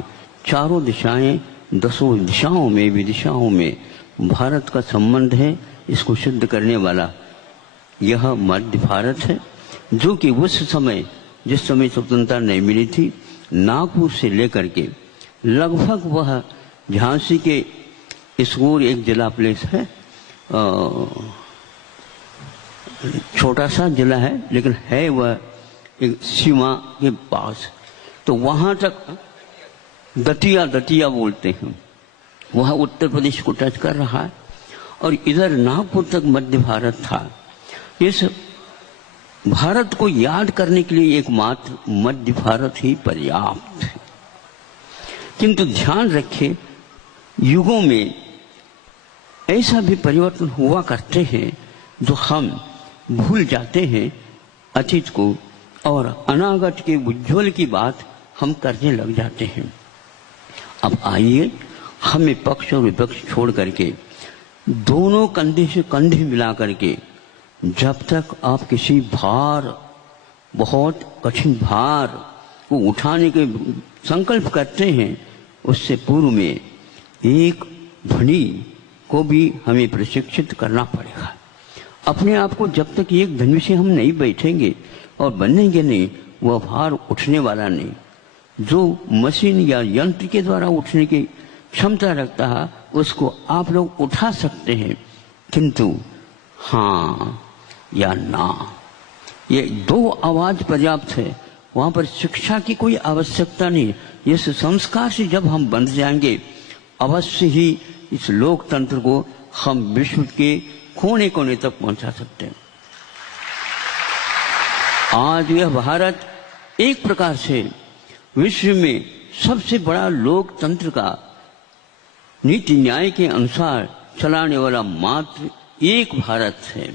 चारों दिशाएं, 10 दिशाओं में विदिशाओं में भारत का संबंध है। इसको शुद्ध करने वाला यह मध्य भारत है, जो कि उस समय जिस समय स्वतंत्रता नहीं मिली थी, नागपुर से लेकर के लगभग वह झांसी के इसकोर एक जिला प्लेस है, छोटा सा जिला है लेकिन है वह एक सीमा के पास, तो वहां तक दतिया बोलते हैं, वह उत्तर प्रदेश को टच कर रहा है। और इधर नागपुर तक मध्य भारत था। इस भारत को याद करने के लिए एकमात्र मध्य भारत ही पर्याप्त है। किंतु ध्यान रखें, युगों में ऐसा भी परिवर्तन हुआ करते हैं जो हम भूल जाते हैं अतीत को, और अनागत के उज्ज्वल की बात हम करने लग जाते हैं। अब आइए हमें पक्ष और विपक्ष छोड़ करके दोनों कंधे से कंधे मिला करके, जब तक आप किसी भार, बहुत कठिन भार को उठाने के संकल्प करते हैं, उससे पूर्व में एक ध्वनि को भी हमें प्रशिक्षित करना पड़ेगा। अपने आप को जब तक एक ध्वनि से हम नहीं बैठेंगे और बनेंगे नहीं, वह भार उठने वाला नहीं। जो मशीन या यंत्र के द्वारा उठने की क्षमता रखता है उसको आप लोग उठा सकते हैं, किंतु हाँ या ना, ये 2 आवाज पर्याप्त है। वहां पर शिक्षा की कोई आवश्यकता नहीं। इस संस्कार से जब हम बंध जाएंगे, अवश्य ही इस लोकतंत्र को हम विश्व के कोने कोने तक पहुंचा सकते हैं। आज यह भारत एक प्रकार से विश्व में सबसे बड़ा लोकतंत्र का नीति न्याय के अनुसार चलाने वाला मात्र एक भारत है।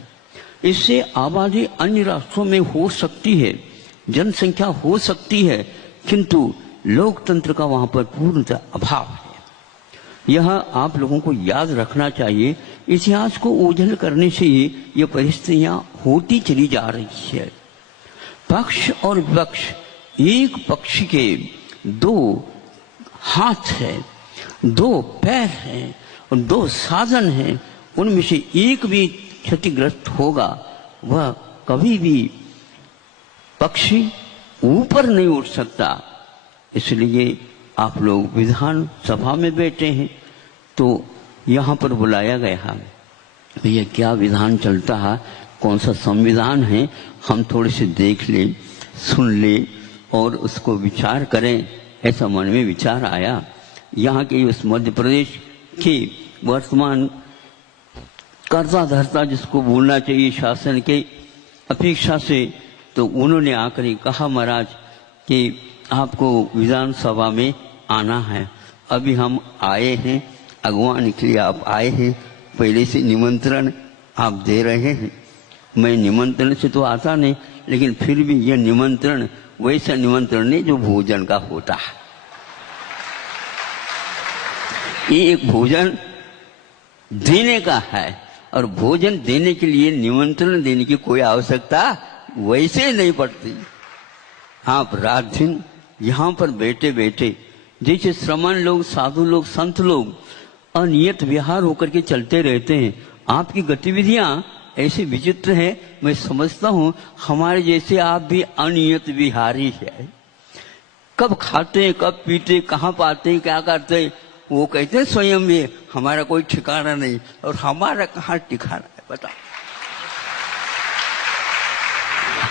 इससे आबादी अन्य राष्ट्रों में हो सकती है, जनसंख्या हो सकती है, किंतु लोकतंत्र का वहां पर पूर्णतः अभाव है। यह आप लोगों को याद रखना चाहिए। इतिहास को ओझल करने से ही ये परिस्थितियां होती चली जा रही है। पक्ष और विपक्ष, एक पक्ष के 2 हाथ है, 2 पैर हैं और 2 साधन हैं। उनमें से एक भी क्षतिग्रस्त होगा, वह कभी भी पक्षी ऊपर नहीं उठ सकता। इसलिए आप लोग विधान सभा में बैठे हैं, तो यहाँ पर बुलाया गया है, भैया क्या विधान चलता है, कौन सा संविधान है, हम थोड़े से देख लें, सुन लें और उसको विचार करें। ऐसा मन में विचार आया। यहाँ के उस मध्य प्रदेश के वर्तमान कर्ता धर्ता जिसको बोलना चाहिए शासन के अपेक्षा से, तो उन्होंने आकर ही कहा महाराज कि आपको विधानसभा में आना है। अभी हम आए हैं, अगवान के लिए आप आए हैं, पहले से निमंत्रण आप दे रहे हैं। मैं निमंत्रण से तो आता नहीं, लेकिन फिर भी यह निमंत्रण वैसा निमंत्रण नहीं जो भोजन का होता है। ये एक भोजन देने का है, और भोजन देने के लिए निमंत्रण देने की कोई आवश्यकता वैसे नहीं पड़ती। आप रात दिन यहाँ पर बैठे बैठे जैसे श्रमण लोग, साधु लोग, संत लोग अनियत विहार होकर के चलते रहते हैं। आपकी गतिविधियां ऐसे विचित्र है, मैं समझता हूँ हमारे जैसे आप भी अनियत विहारी है। कब खाते, कब पीते, कहाँ पाते, क्या करते, वो कहते हैं स्वयं भी हमारा कोई ठिकाना नहीं, और हमारा कहाँ ठिकाना है बता।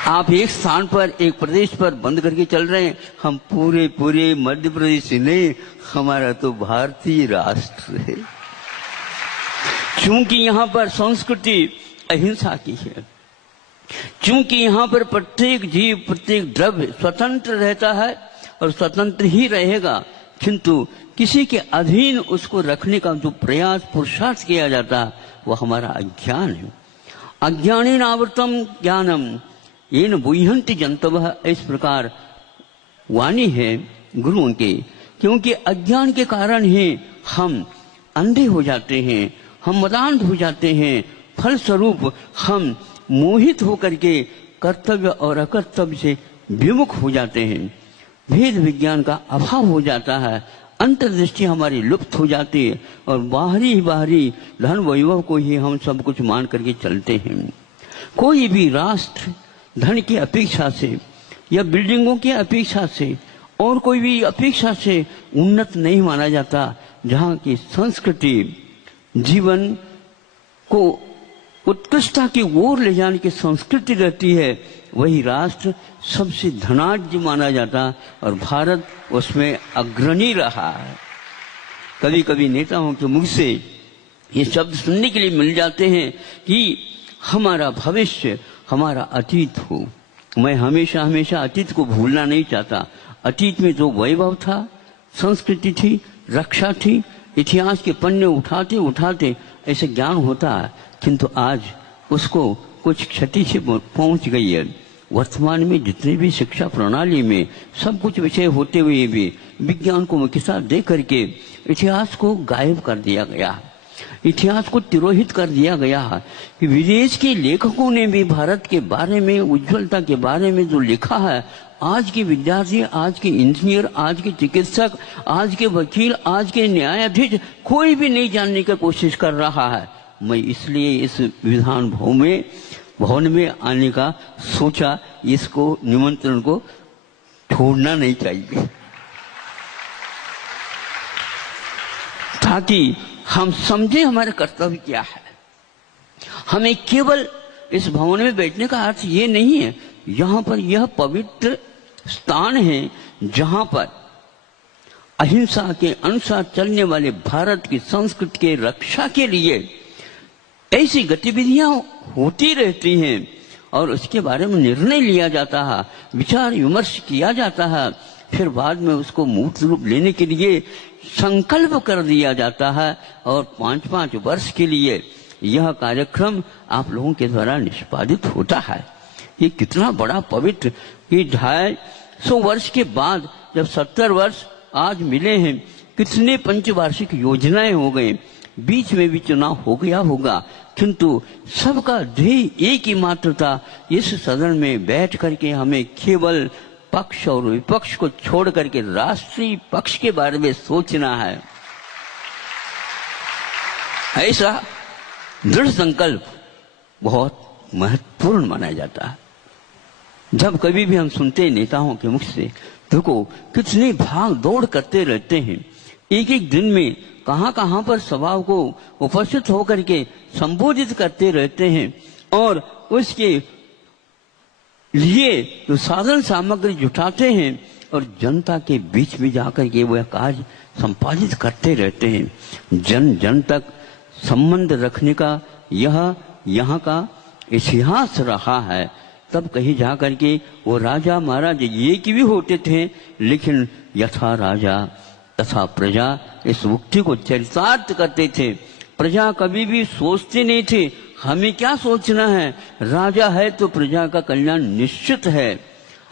आप एक स्थान पर, एक प्रदेश पर बंद करके चल रहे हैं। हम पूरे मध्य प्रदेश से नहीं, हमारा तो भारतीय राष्ट्र है। क्योंकि यहाँ पर संस्कृति अहिंसा की है, क्योंकि यहाँ पर प्रत्येक जीव प्रत्येक द्रव्य स्वतंत्र रहता है और स्वतंत्र ही रहेगा, किंतु किसी के अधीन उसको रखने का जो प्रयास पुरुषार्थ किया जाता है वह हमारा अज्ञान है। अज्ञानेन आवृतम ज्ञानम येन बुह्यन्ति जन्तवः, इस प्रकार वाणी है गुरुओं के। क्योंकि अज्ञान के कारण ही हम अंधे हो जाते हैं, हम मदान्ध हो जाते हैं, फलस्वरूप हम मोहित होकर के कर्तव्य और अकर्तव्य से विमुख हो जाते हैं। भेद विज्ञान का अभाव हो जाता है, अंतर्दृष्टि हमारी लुप्त हो जाती है और बाहरी धन वैभव को ही हम सब कुछ मान करके चलते हैं। कोई भी राष्ट्र धन की अपेक्षा से या बिल्डिंगों की अपेक्षा से और कोई भी अपेक्षा से उन्नत नहीं माना जाता। जहाँ की संस्कृति जीवन को उत्कृष्टता की ओर ले जाने की संस्कृति रहती है, वही राष्ट्र सबसे धनाढ्य माना जाता और भारत उसमें अग्रणी रहा है। कभी कभी नेताओं के मुख से ये शब्द सुनने के लिए मिल जाते हैं कि हमारा भविष्य हमारा अतीत हो। मैं हमेशा हमेशा अतीत को भूलना नहीं चाहता। अतीत में जो वैभव था, संस्कृति थी, रक्षा थी, इतिहास के पन्ने उठाते उठाते ऐसे ज्ञान होता है, किंतु आज उसको कुछ क्षति से पहुंच गई है। वर्तमान में जितने भी शिक्षा प्रणाली में सब कुछ विषय होते हुए भी विज्ञान को मुख्यता दे करके इतिहास को गायब कर दिया गया, इतिहास को तिरोहित कर दिया गया है। कि विदेश के लेखकों ने भी भारत के बारे में, उज्ज्वलता के बारे में जो लिखा है, आज के विद्यार्थी, आज के इंजीनियर, आज के चिकित्सक, आज के वकील, आज के न्यायाधीश कोई भी नहीं जानने की कोशिश कर रहा है। मैं इसलिए इस विधान भवन में आने का सोचा, इसको निमंत्रण को छोड़ना नहीं चाहिए, ताकि हम समझे हमारा कर्तव्य क्या है। हमें केवल इस भवन में बैठने का अर्थ ये नहीं है, यहाँ पर यह पवित्र स्थान है जहाँ पर अहिंसा के अनुसार चलने वाले भारत की संस्कृति के रक्षा के लिए ऐसी गतिविधियां होती रहती हैं और उसके बारे में निर्णय लिया जाता है, विचार विमर्श किया जाता है, फिर बाद में उसको मूर्त रूप लेने के लिए संकल्प कर दिया जाता है और 5-5 वर्ष के लिए यह कार्यक्रम आप लोगों के द्वारा निष्पादित होता है। ये कितना बड़ा पवित्र, ये 250 वर्ष के बाद जब 70 वर्ष आज मिले हैं, कितने पंचवार्षिक योजनाएं हो गए, बीच में भी चुनाव हो गया होगा, किंतु सबका ध्येय एक ही मात्र था, इस सदन में बैठ करके हमें केवल पक्ष और विपक्ष को छोड़ करके राष्ट्रीय पक्ष के बारे में सोचना है। ऐसा दृढ़ संकल्प बहुत महत्वपूर्ण माना जाता है। जब कभी भी हम सुनते हैं नेताओं के मुख से, देखो कितनी भाग दौड़ करते रहते हैं, एक एक दिन में कहां कहां पर सभा को उपस्थित होकर के संबोधित करते रहते हैं और उसके लिए जो साधन सामग्री जुटाते हैं और जनता के बीच में जाकर के वह कार्य संपादित करते रहते हैं। जन जन तक संबंध रखने का यह यहाँ का इतिहास रहा है। तब कहीं जा करके वो राजा महाराज एक भी होते थे, लेकिन यथा राजा तथा प्रजा इस उक्ति को चरितार्थ करते थे। प्रजा कभी भी सोचते नहीं थे हमें क्या सोचना है, राजा है तो प्रजा का कल्याण निश्चित है।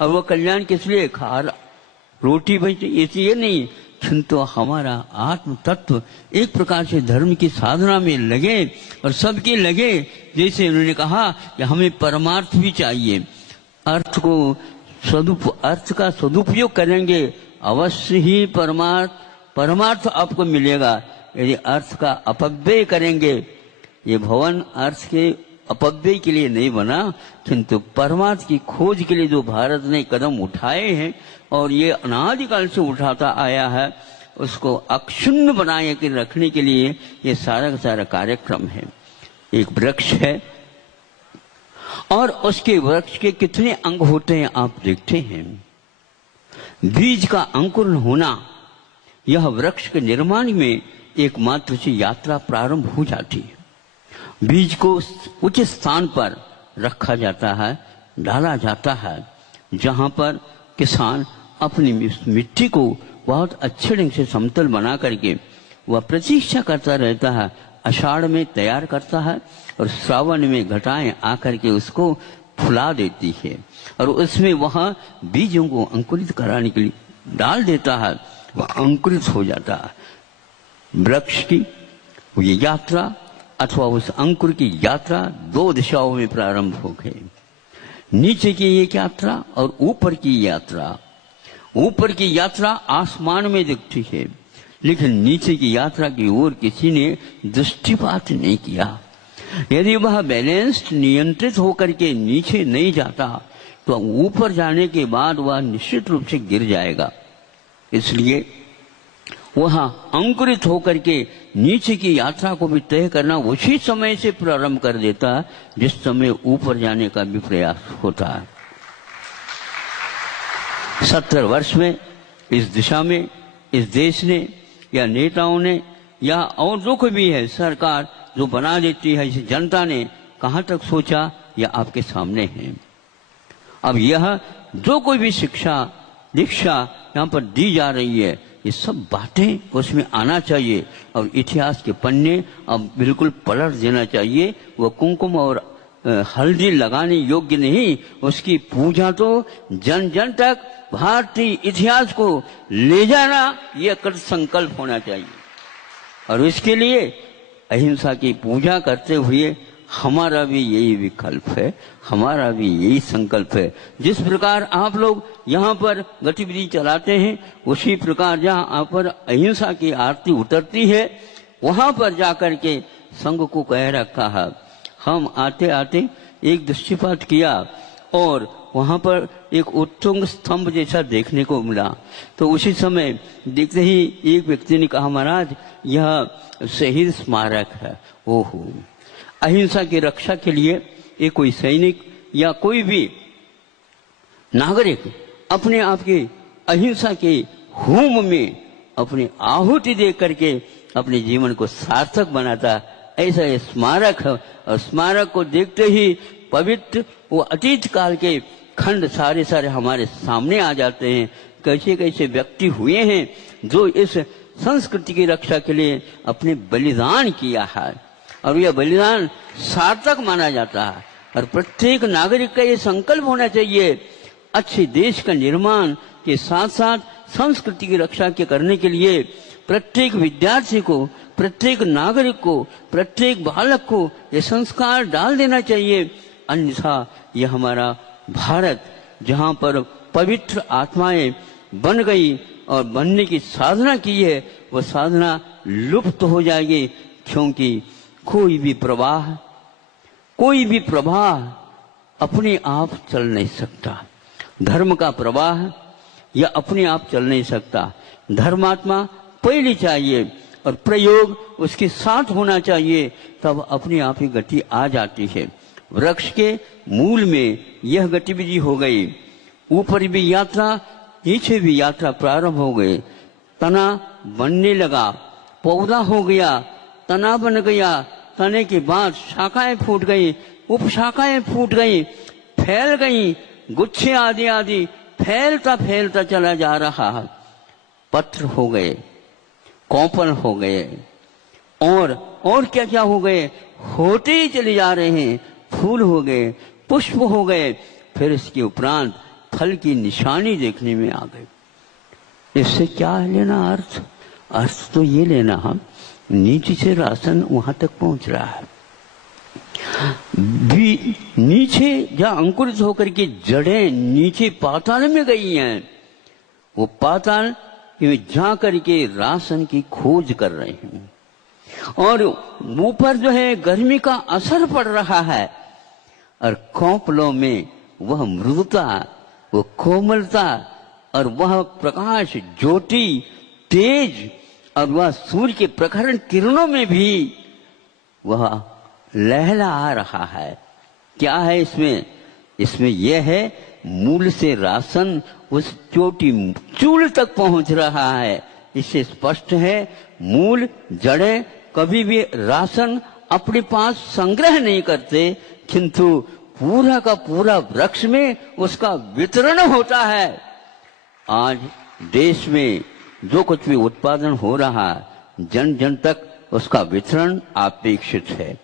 और वो कल्याण किस लिए, खा रोटी बची इसलिए नहीं, किंतु हमारा आत्म तत्व एक प्रकार से धर्म की साधना में लगे और सबके लगे। जैसे उन्होंने कहा कि हमें परमार्थ भी चाहिए, अर्थ का सदुपयोग करेंगे अवश्य ही परमार्थ आपको मिलेगा। यदि अर्थ का अपव्यय करेंगे, ये भवन अर्थ के अपव्यय के लिए नहीं बना, किंतु परमार्थ की खोज के लिए जो भारत ने कदम उठाए हैं और ये अनादिकाल से उठाता आया है, उसको अक्षुण्ण बनाए के रखने के लिए ये सारा का सारा कार्यक्रम है। एक वृक्ष है और उसके वृक्ष के कितने अंग होते हैं आप देखते हैं। बीज का अंकुरण होना, यह वृक्ष के निर्माण में एकमात्र से यात्रा प्रारंभ हो जाती है। बीज को उचित स्थान पर रखा जाता है, डाला जाता है, जहां पर किसान अपनी मिट्टी को बहुत अच्छे ढंग से समतल बना करके वह प्रतीक्षा करता रहता है। आषाढ़ में तैयार करता है और श्रावण में घटाएं आकर के उसको फुला देती है और उसमें वह बीजों को अंकुरित कराने के लिए डाल देता है, वह अंकुरित हो जाता है। वृक्ष की ये यात्रा अथवा उस अंकुर की यात्रा दो दिशाओं में प्रारंभ हो गई, नीचे की एक यात्रा और ऊपर की यात्रा। ऊपर की यात्रा आसमान में दिखती है, लेकिन नीचे की यात्रा की ओर किसी ने दृष्टिपात नहीं किया। यदि वह बैलेंस्ड नियंत्रित होकर के नीचे नहीं जाता तो ऊपर जाने के बाद वह निश्चित रूप से गिर जाएगा। इसलिए वह अंकुरित होकर के नीचे की यात्रा को भी तय करना उसी समय से प्रारंभ कर देता है जिस समय ऊपर जाने का भी प्रयास होता है। 70 वर्ष में इस दिशा में इस देश ने या नेताओं ने या और जो कोई भी है सरकार जो बना देती है, इस जनता ने कहां तक सोचा या आपके सामने है। अब यह जो कोई भी शिक्षा दीक्षा यहाँ पर दी जा रही है, ये सब बातें उसमें आना चाहिए और इतिहास के पन्ने अब बिल्कुल पलट देना चाहिए। वह कुमकुम और हल्दी लगाने योग्य नहीं, उसकी पूजा तो जन जन तक भारतीय इतिहास को ले जाना यह कृत संकल्प होना चाहिए। और इसके लिए अहिंसा की पूजा करते हुए हमारा भी यही विकल्प है, हमारा भी यही संकल्प है। जिस प्रकार आप लोग यहाँ पर गतिविधि चलाते हैं, उसी प्रकार जहाँ पर अहिंसा की आरती उतरती है, वहां पर जाकर के संघ को कह रखा है। हम आते आते एक दृष्टिपात किया और वहां पर एक उत्तुंग स्तंभ जैसा देखने को मिला, तो उसी समय देखते ही एक व्यक्ति ने कहा, महाराज यह शहीद स्मारक है। ओहो, अहिंसा की रक्षा के लिए एक कोई सैनिक या कोई भी नागरिक अपने आप के अहिंसा के होम में अपनी आहुति दे करके अपने जीवन को सार्थक बनाता, ऐसा ये स्मारक है। और स्मारक को देखते ही पवित्र वो अतीत काल के खंड सारे सारे हमारे सामने आ जाते हैं। कैसे कैसे व्यक्ति हुए हैं जो इस संस्कृति की रक्षा के लिए अपने बलिदान किया है और यह बलिदान सार्थक माना जाता है। और प्रत्येक नागरिक का ये संकल्प होना चाहिए, अच्छे देश का निर्माण के साथ साथ संस्कृति की रक्षा के करने के लिए प्रत्येक विद्यार्थी को, प्रत्येक नागरिक को, प्रत्येक बालक को ये संस्कार डाल देना चाहिए। अन्यथा यह हमारा भारत जहाँ पर पवित्र आत्माएं बन गई और बनने की साधना की है, वह साधना लुप्त हो जाएगी, क्योंकि कोई भी प्रवाह अपने आप चल नहीं सकता। धर्म का प्रवाह यह अपने आप चल नहीं सकता। धर्मात्मा पहले चाहिए और प्रयोग उसके साथ होना चाहिए, तब अपने आप ही गति आ जाती है। वृक्ष के मूल में यह गतिविधि हो गई, ऊपर भी यात्रा नीचे भी यात्रा प्रारंभ हो गई। तना बनने लगा, पौधा हो गया, तना बन गया, तने के बाद शाखाएं फूट गई, उपशाखाएं फूट गई, फैल गई, गुच्छे आदि आदि फैलता फैलता चला जा रहा है। पत्र हो गए, कोपल हो गए और क्या क्या हो गए, होते ही चले जा रहे हैं। फूल हो गए, पुष्प हो गए, फिर इसके उपरांत फल की निशानी देखने में आ गई। इससे क्या है लेना अर्थ तो ये लेना हम नीचे से राशन वहां तक पहुंच रहा है। भी नीचे जहां अंकुरित होकर के जड़ें नीचे पाताल में गई हैं, वो पाताल में जा करके राशन की खोज कर रहे हैं और ऊपर जो है गर्मी का असर पड़ रहा है और खोपलों में वह मृदुता, वो कोमलता और वह प्रकाश, ज्योति, तेज और वह सूर्य के प्रखर किरणों में भी वह लहला आ रहा है। क्या है इसमें यह है मूल से राशन उस चोटी चूल तक पहुंच रहा है। इससे स्पष्ट है मूल जड़ें कभी भी राशन अपने पास संग्रह नहीं करते, किंतु पूरा का पूरा वृक्ष में उसका वितरण होता है। आज देश में जो कुछ भी उत्पादन हो रहा है, जन जन तक उसका वितरण अपेक्षित है।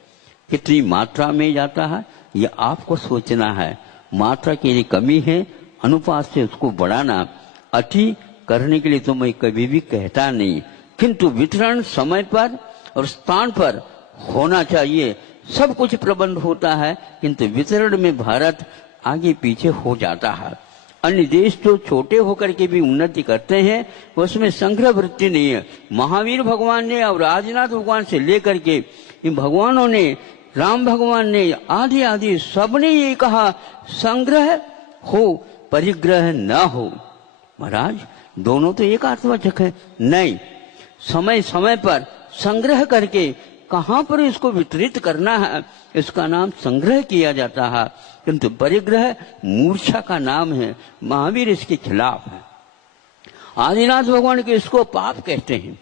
कितनी मात्रा में जाता है ये आपको सोचना है। मात्रा की यदि कमी है, अनुपात से उसको बढ़ाना, अति करने के लिए तो मैं कभी भी कहता नहीं, किंतु वितरण समय पर और स्थान पर होना चाहिए। सब कुछ प्रबंध होता है, किंतु वितरण में भारत आगे पीछे हो जाता है। अन्य देश जो छोटे होकर के भी उन्नति करते हैं, उसमें संग्रह वृत्ति नहीं है। महावीर भगवान ने और राजनाथ भगवान से लेकर के इन भगवानों ने, राम भगवान ने, आदि आदि सबने ये कहा संग्रह हो, परिग्रह न हो। महाराज दोनों तो एक अर्थवाचक है नहीं। समय समय पर संग्रह करके कहां पर इसको वितरित करना है, इसका नाम संग्रह किया जाता है। किंतु परिग्रह मूर्छा का नाम है। महावीर इसके खिलाफ है। आदिनाथ भगवान के इसको पाप कहते हैं।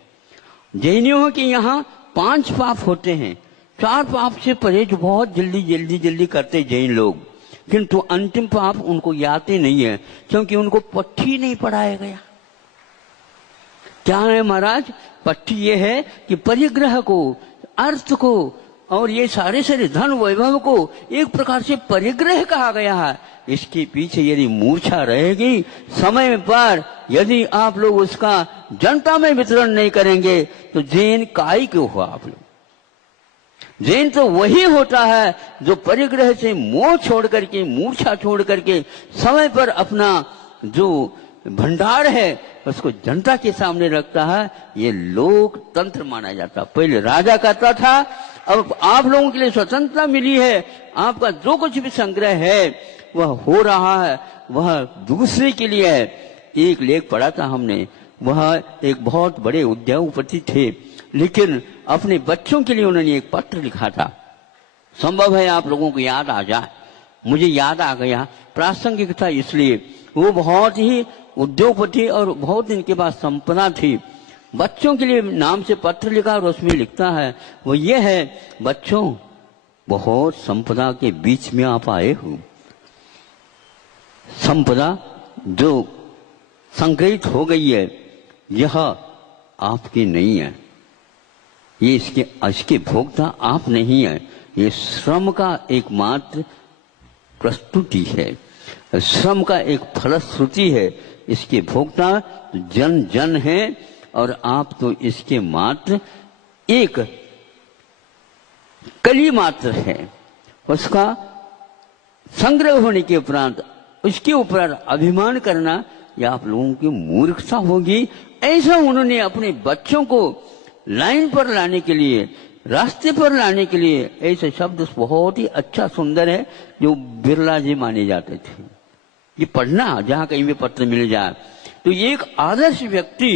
जैनियों के यहाँ 5 पाप होते हैं। 4 पाप से परहेज बहुत जल्दी करते जैन लोग, किंतु अंतिम पाप उनको याद नहीं है, क्योंकि उनको पट्टी नहीं पढ़ाया गया। क्या है महाराज? पट्टी ये है कि परिग्रह को, अर्थ को और ये सारे धन वैभव को एक प्रकार से परिग्रह कहा गया है। इसके पीछे यदि मूर्छा रहेगी, समय पर यदि आप लोग उसका जनता में वितरण नहीं करेंगे तो जैन काय क्यों हो आप लोग? जैन तो वही होता है जो परिग्रह से मोह छोड़ करके, मूर्छा छोड़ करके समय पर अपना जो भंडार है उसको जनता के सामने रखता है। ये लोकतंत्र माना जाता। पहले राजा करता था, अब आप लोगों के लिए स्वतंत्रता मिली है। आपका जो कुछ भी संग्रह है वह हो रहा है, वह दूसरे के लिए है। एक लेख पढ़ा था हमने, वह एक बहुत बड़े उद्योगपति थे, लेकिन अपने बच्चों के लिए उन्होंने एक पत्र लिखा था। संभव है आप लोगों को याद आ जाए, मुझे याद आ गया, प्रासंगिक था इसलिए। वो बहुत ही उद्योगपति और बहुत इनके पास संपदा थी। बच्चों के लिए नाम से पत्र लिखा और उसमें लिखता है वो ये है, बच्चों बहुत संपदा के बीच में आप आए हो। संपदा जो संग्रहित हो गई है यह आपकी नहीं है, ये इसके भोक्ता आप नहीं है। ये श्रम का एकमात्र प्रस्तुति है, श्रम का एक फलश्रुति है। इसके भोक्ता जन जन है और आप तो इसके मात्र एक कली मात्र है। उसका संग्रह होने के उपरांत उसके ऊपर अभिमान करना यह आप लोगों की मूर्खता होगी। ऐसा उन्होंने अपने बच्चों को लाइन पर लाने के लिए, रास्ते पर लाने के लिए, ऐसे शब्द बहुत ही अच्छा सुंदर है जो बिरला जी माने जाते थे। ये पढ़ना जहां कहीं भी पत्र मिल जाए तो ये एक आदर्श व्यक्ति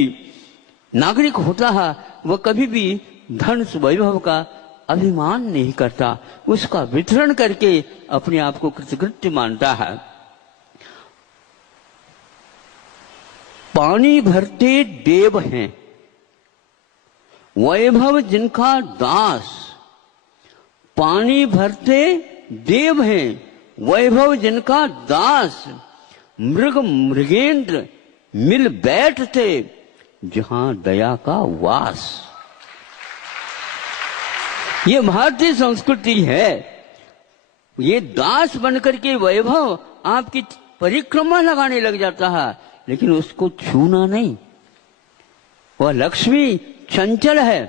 नागरिक होता है, वह कभी भी धन वैभव का अभिमान नहीं करता, उसका वितरण करके अपने आप को कृतकृत्य मानता है। पानी भरते देव हैं, वैभव जिनका दास। पानी भरते देव हैं, वैभव जिनका दास। मृग मृगेंद्र मिल बैठते जहां दया का वास। ये भारतीय संस्कृति है। ये दास बनकर के वैभव आपकी परिक्रमा लगाने लग जाता है, लेकिन उसको छूना नहीं। वह लक्ष्मी चंचल है,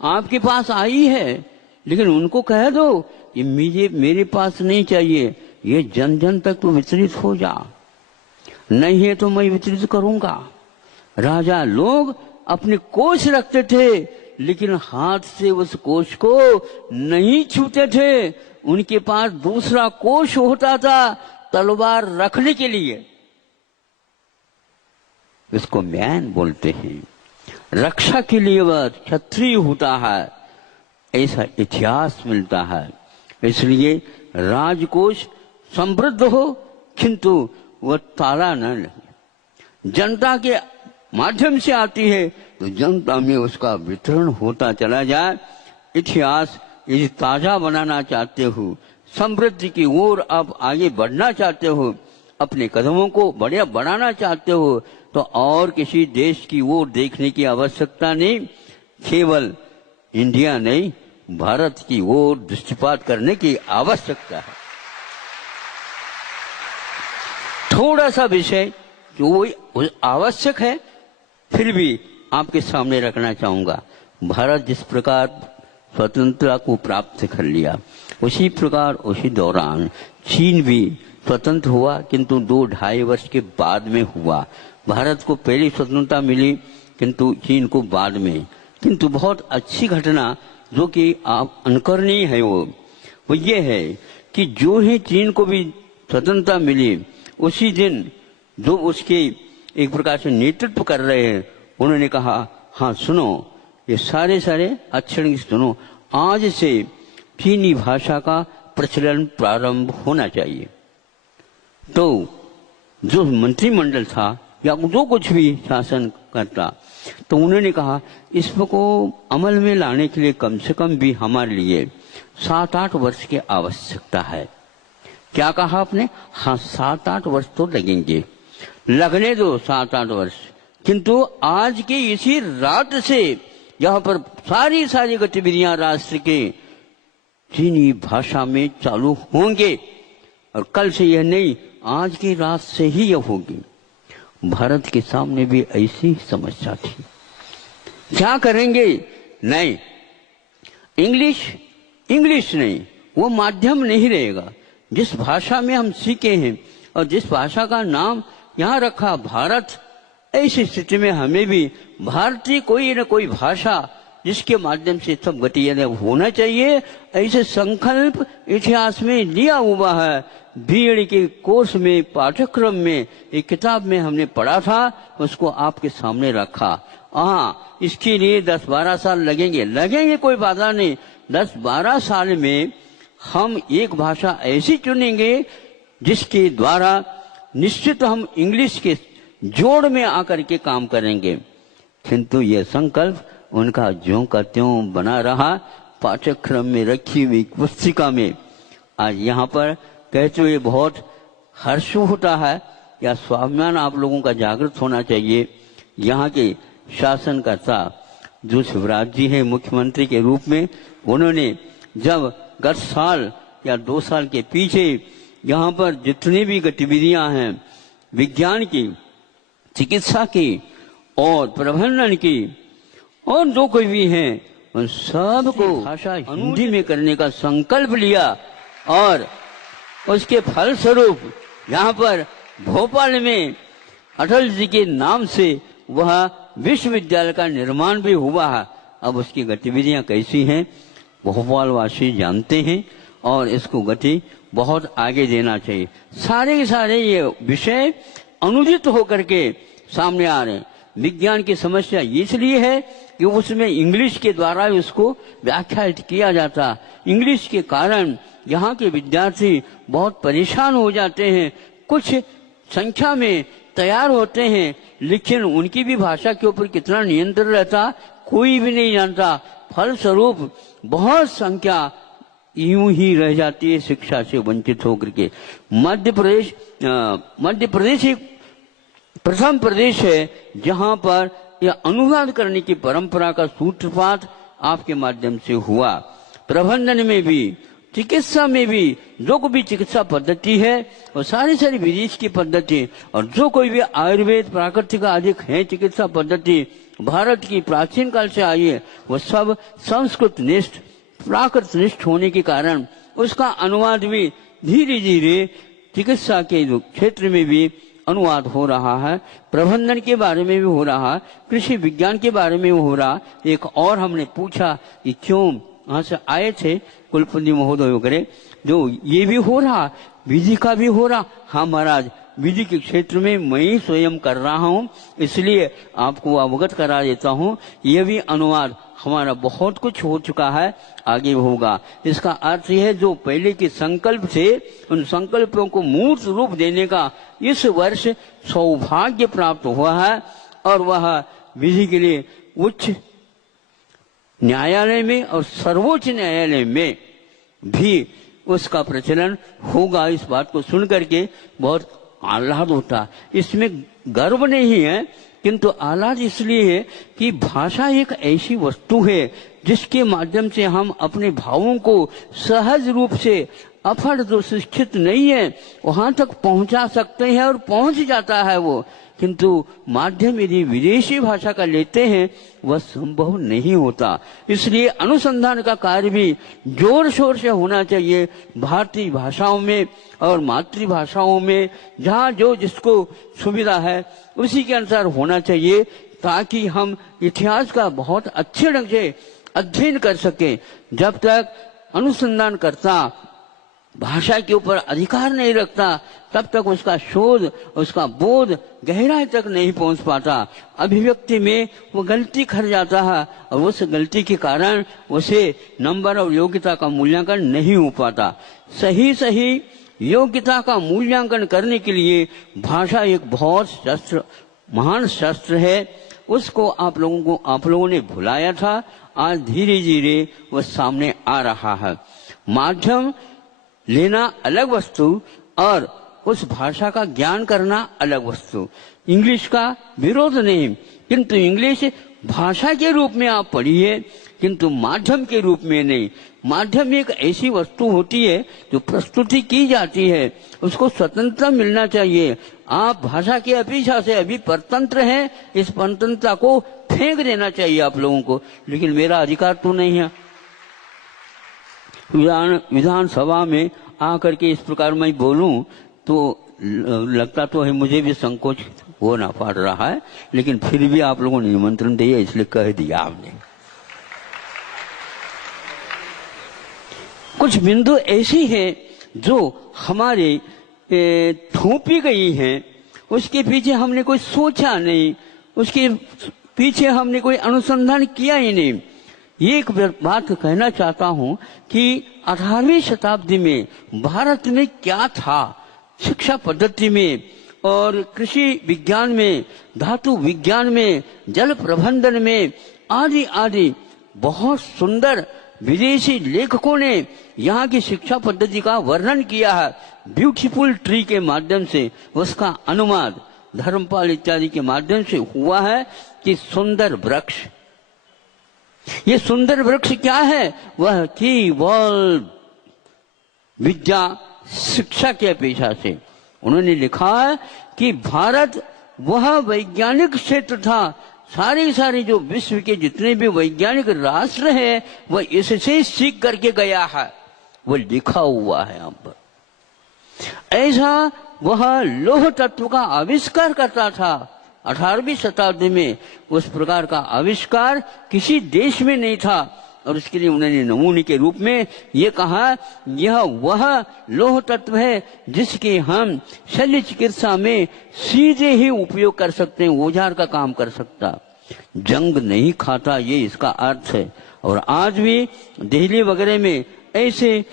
आपके पास आई है, लेकिन उनको कह दो कि मुझे मेरे पास नहीं चाहिए, ये जन जन तक तो वितरित हो जा, नहीं है तो मैं वितरित करूंगा। राजा लोग अपने कोष रखते थे, लेकिन हाथ से उस कोष को नहीं छूते थे। उनके पास दूसरा कोष होता था तलवार रखने के लिए, इसको म्यान बोलते हैं। रक्षा के लिए वह क्षत्रिय होता है, ऐसा इतिहास मिलता है। इसलिए राजकोष समृद्ध हो, किंतु वह ताला न लगे। जनता के माध्यम से आती है तो जनता में उसका वितरण होता चला जाए, इतिहास यदि ताजा बनाना चाहते हो, समृद्धि की ओर आप आगे बढ़ना चाहते हो, अपने कदमों को बढ़िया बढ़ाना चाहते हो, तो और किसी देश की ओर देखने की आवश्यकता नहीं, केवल इंडिया नहीं भारत की ओर दृष्टिपात करने की आवश्यकता है। थोड़ा सा विषय जो आवश्यक है फिर भी आपके सामने रखना चाहूंगा। भारत जिस प्रकार स्वतंत्रता को प्राप्त कर लिया, उसी प्रकार उसी दौरान चीन भी स्वतंत्र हुआ, किंतु 2-2.5 वर्ष के बाद में हुआ। भारत को पहली स्वतंत्रता मिली किंतु चीन को बाद में। किंतु बहुत अच्छी घटना जो कि आप अनुकरणीय है वो ये है कि जो ही चीन को भी स्वतंत्रता मिली, उसी दिन जो उसके एक प्रकार से नेतृत्व कर रहे हैं उन्होंने कहा, हाँ सुनो, ये सारे अक्षर सुनो, आज से चीनी भाषा का प्रचलन प्रारंभ होना चाहिए। तो जो मंत्रिमंडल था या जो कुछ भी शासन करता, तो उन्होंने कहा इसको अमल में लाने के लिए कम से कम भी हमारे लिए 7-8 वर्ष की आवश्यकता है। क्या कहा आपने? हाँ 7-8 वर्ष तो लगेंगे, लगने दो 7-8 वर्ष। किंतु आज की इसी रात से यहाँ पर सारी गतिविधियां राष्ट्र के चीनी भाषा में चालू होंगे, और कल से यह नहीं, आज की रात से ही यह होगी। भारत के सामने भी ऐसी ही समस्या थी, क्या करेंगे? नहीं, इंग्लिश नहीं, वो माध्यम नहीं रहेगा। जिस भाषा में हम सीखे हैं और जिस भाषा का नाम यहाँ रखा भारत, ऐसी स्थिति में हमें भी भारतीय कोई न कोई भाषा जिसके माध्यम से सब गतिविधियां होना चाहिए, ऐसे संकल्प इतिहास में लिया हुआ है। बीएड के कोर्स में, पाठ्यक्रम में, एक किताब में हमने पढ़ा था, उसको आपके सामने रखा। हाँ, इसके लिए 10-12 साल लगेंगे, कोई बाधा नहीं। 10-12 साल में हम एक भाषा ऐसी चुनेंगे जिसके द्वारा निश्चित हम इंग्लिश के जोड़ में आकर के काम करेंगे। किंतु यह संकल्प उनका ज्यों का त्यों बना रहा, पाठ्यक्रम में रखी हुई पुस्तिका में। आज यहाँ पर कहते हुए बहुत हर्ष होता है, या स्वाभिमान आप लोगों का जागृत होना चाहिए। यहाँ के शासनकर्ता जो शिवराज जी हैं मुख्यमंत्री के रूप में, उन्होंने जब गत साल या 2 साल के पीछे यहाँ पर जितनी भी गतिविधियां हैं विज्ञान की, चिकित्सा की और प्रबंधन की और जो कोई भी हैं, उन सब को भाषा हिंदी में करने का संकल्प लिया, और उसके फलस्वरूप यहाँ पर भोपाल में अटल जी के नाम से वह विश्वविद्यालय का निर्माण भी हुआ है। अब उसकी गतिविधियां कैसी हैं भोपाल वासी जानते हैं, और इसको गति बहुत आगे देना चाहिए। सारे के सारे ये विषय अनुदित होकर के सामने आ रहे हैं। विज्ञान की समस्या इसलिए है कि उसमें इंग्लिश के द्वारा उसको व्याख्यायित किया जाता। इंग्लिश के कारण यहाँ के विद्यार्थी बहुत परेशान हो जाते हैं। कुछ संख्या में तैयार होते हैं, लेकिन उनकी भी भाषा के ऊपर कितना नियंत्रण रहता कोई भी नहीं जानता। फलस्वरूप बहुत संख्या यूं ही रह जाती है शिक्षा से वंचित होकर के। मध्य प्रदेश एक प्रथम प्रदेश है जहां पर यह अनुवाद करने की परंपरा का सूत्रपात आपके माध्यम से हुआ। प्रबंधन में भी, चिकित्सा में भी, जो कोई भी चिकित्सा पद्धति है वो सारी विदेश की पद्धति, और जो कोई भी आयुर्वेद प्राकृतिक आदि है चिकित्सा पद्धति भारत की प्राचीन काल से आई है, वो सब संस्कृत निष्ठ प्राकृत निष्ठ होने के कारण उसका अनुवाद भी धीरे धीरे चिकित्सा के क्षेत्र में भी अनुवाद हो रहा है। प्रबंधन के बारे में भी हो रहा है, कृषि विज्ञान के बारे में भी हो रहा। एक और हमने पूछा कि क्यों वहां से आए थे कुलपति महोदय वगैरह, जो ये भी हो रहा, विधि का भी हो रहा। हाँ महाराज, विधि के क्षेत्र में मैं ही स्वयं कर रहा हूँ, इसलिए आपको अवगत करा देता हूँ। यह भी अनुवाद हमारा बहुत कुछ हो चुका है, आगे होगा। इसका अर्थ यह है जो पहले के संकल्प थे उन संकल्पों को मूर्त रूप देने का इस वर्ष सौभाग्य प्राप्त हुआ है, और वह विधि के लिए उच्च न्यायालय में और सर्वोच्च न्यायालय में भी उसका प्रचलन होगा। इस बात को सुन करके बहुत आह्लाद होता। इसमें गर्व नहीं है, किंतु आह्लाद इसलिए है कि भाषा एक ऐसी वस्तु है जिसके माध्यम से हम अपने भावों को सहज रूप से अफड़ जो शिक्षित नहीं है वहां तक पहुंचा सकते हैं और पहुंच जाता है वो। किंतु माध्यम यदि विदेशी भाषा का लेते हैं वह संभव नहीं होता। इसलिए अनुसंधान का कार्य भी जोर शोर से होना चाहिए भारतीय भाषाओं में और मातृभाषाओं में, जहाँ जो जिसको सुविधा है उसी के अनुसार होना चाहिए, ताकि हम इतिहास का बहुत अच्छे ढंग से अध्ययन कर सकें। जब तक अनुसंधानकर्ता भाषा के ऊपर अधिकार नहीं रखता तब तक उसका शोध, उसका बोध गहराई तक नहीं पहुंच पाता। अभिव्यक्ति में वो गलती कर जाता है और उस गलती के कारण उसे नंबर और योग्यता का मूल्यांकन नहीं हो पाता। सही योग्यता का मूल्यांकन करने के लिए भाषा एक बहुत महान शस्त्र है। उसको आप लोगों ने भुलाया था, आज धीरे धीरे वह सामने आ रहा है। माध्यम लेना अलग वस्तु और उस भाषा का ज्ञान करना अलग वस्तु। इंग्लिश का विरोध नहीं, किंतु इंग्लिश भाषा के रूप में आप पढ़िए, किंतु माध्यम के रूप में नहीं। माध्यम एक ऐसी वस्तु होती है जो प्रस्तुति की जाती है, उसको स्वतंत्रता मिलना चाहिए। आप भाषा की अपेक्षा से अभी परतंत्र हैं, इस परतंत्रता को फेंक देना चाहिए आप लोगों को, लेकिन मेरा अधिकार तो नहीं है। विधानसभा में आकर के इस प्रकार मैं बोलूं तो लगता तो है मुझे भी संकोच होना पड़ रहा है, लेकिन फिर भी आप लोगों ने निमंत्रण दिया इसलिए कह दिया आपने। कुछ बिंदु ऐसी हैं जो हमारे थोपी गई हैं, उसके पीछे हमने कोई सोचा नहीं, उसके पीछे हमने कोई अनुसंधान किया ही नहीं। ये एक बात कहना चाहता हूं कि 18वीं शताब्दी में भारत में क्या था, शिक्षा पद्धति में और कृषि विज्ञान में, धातु विज्ञान में, जल प्रबंधन में आदि आदि बहुत सुंदर विदेशी लेखकों ने यहाँ की शिक्षा पद्धति का वर्णन किया है। ब्यूटीफुल ट्री के माध्यम से उसका अनुवाद धर्मपाल इत्यादि के माध्यम से हुआ है कि सुंदर वृक्ष। ये सुंदर वृक्ष क्या है? वह केवल विद्या शिक्षा के अपेक्षा से उन्होंने लिखा है कि भारत वह वैज्ञानिक क्षेत्र था, सारे जो विश्व के जितने भी वैज्ञानिक राष्ट्र हैं वह इससे सीख करके गया है, वो लिखा हुआ है यहाँ पर। ऐसा वह लौह तत्व का आविष्कार करता था 18वीं शताब्दी में। उस प्रकार का आविष्कार किसी देश में नहीं था और उसके लिए उन्होंने नमूने के रूप में ये कहा, यह वह लौह तत्व है जिसके हम शल्य चिकित्सा में सीधे ही उपयोग कर सकते हैं, औजार का काम कर सकता, जंग नहीं खाता, ये इसका अर्थ है। और आज भी दिल्ली वगैरह में ऐसे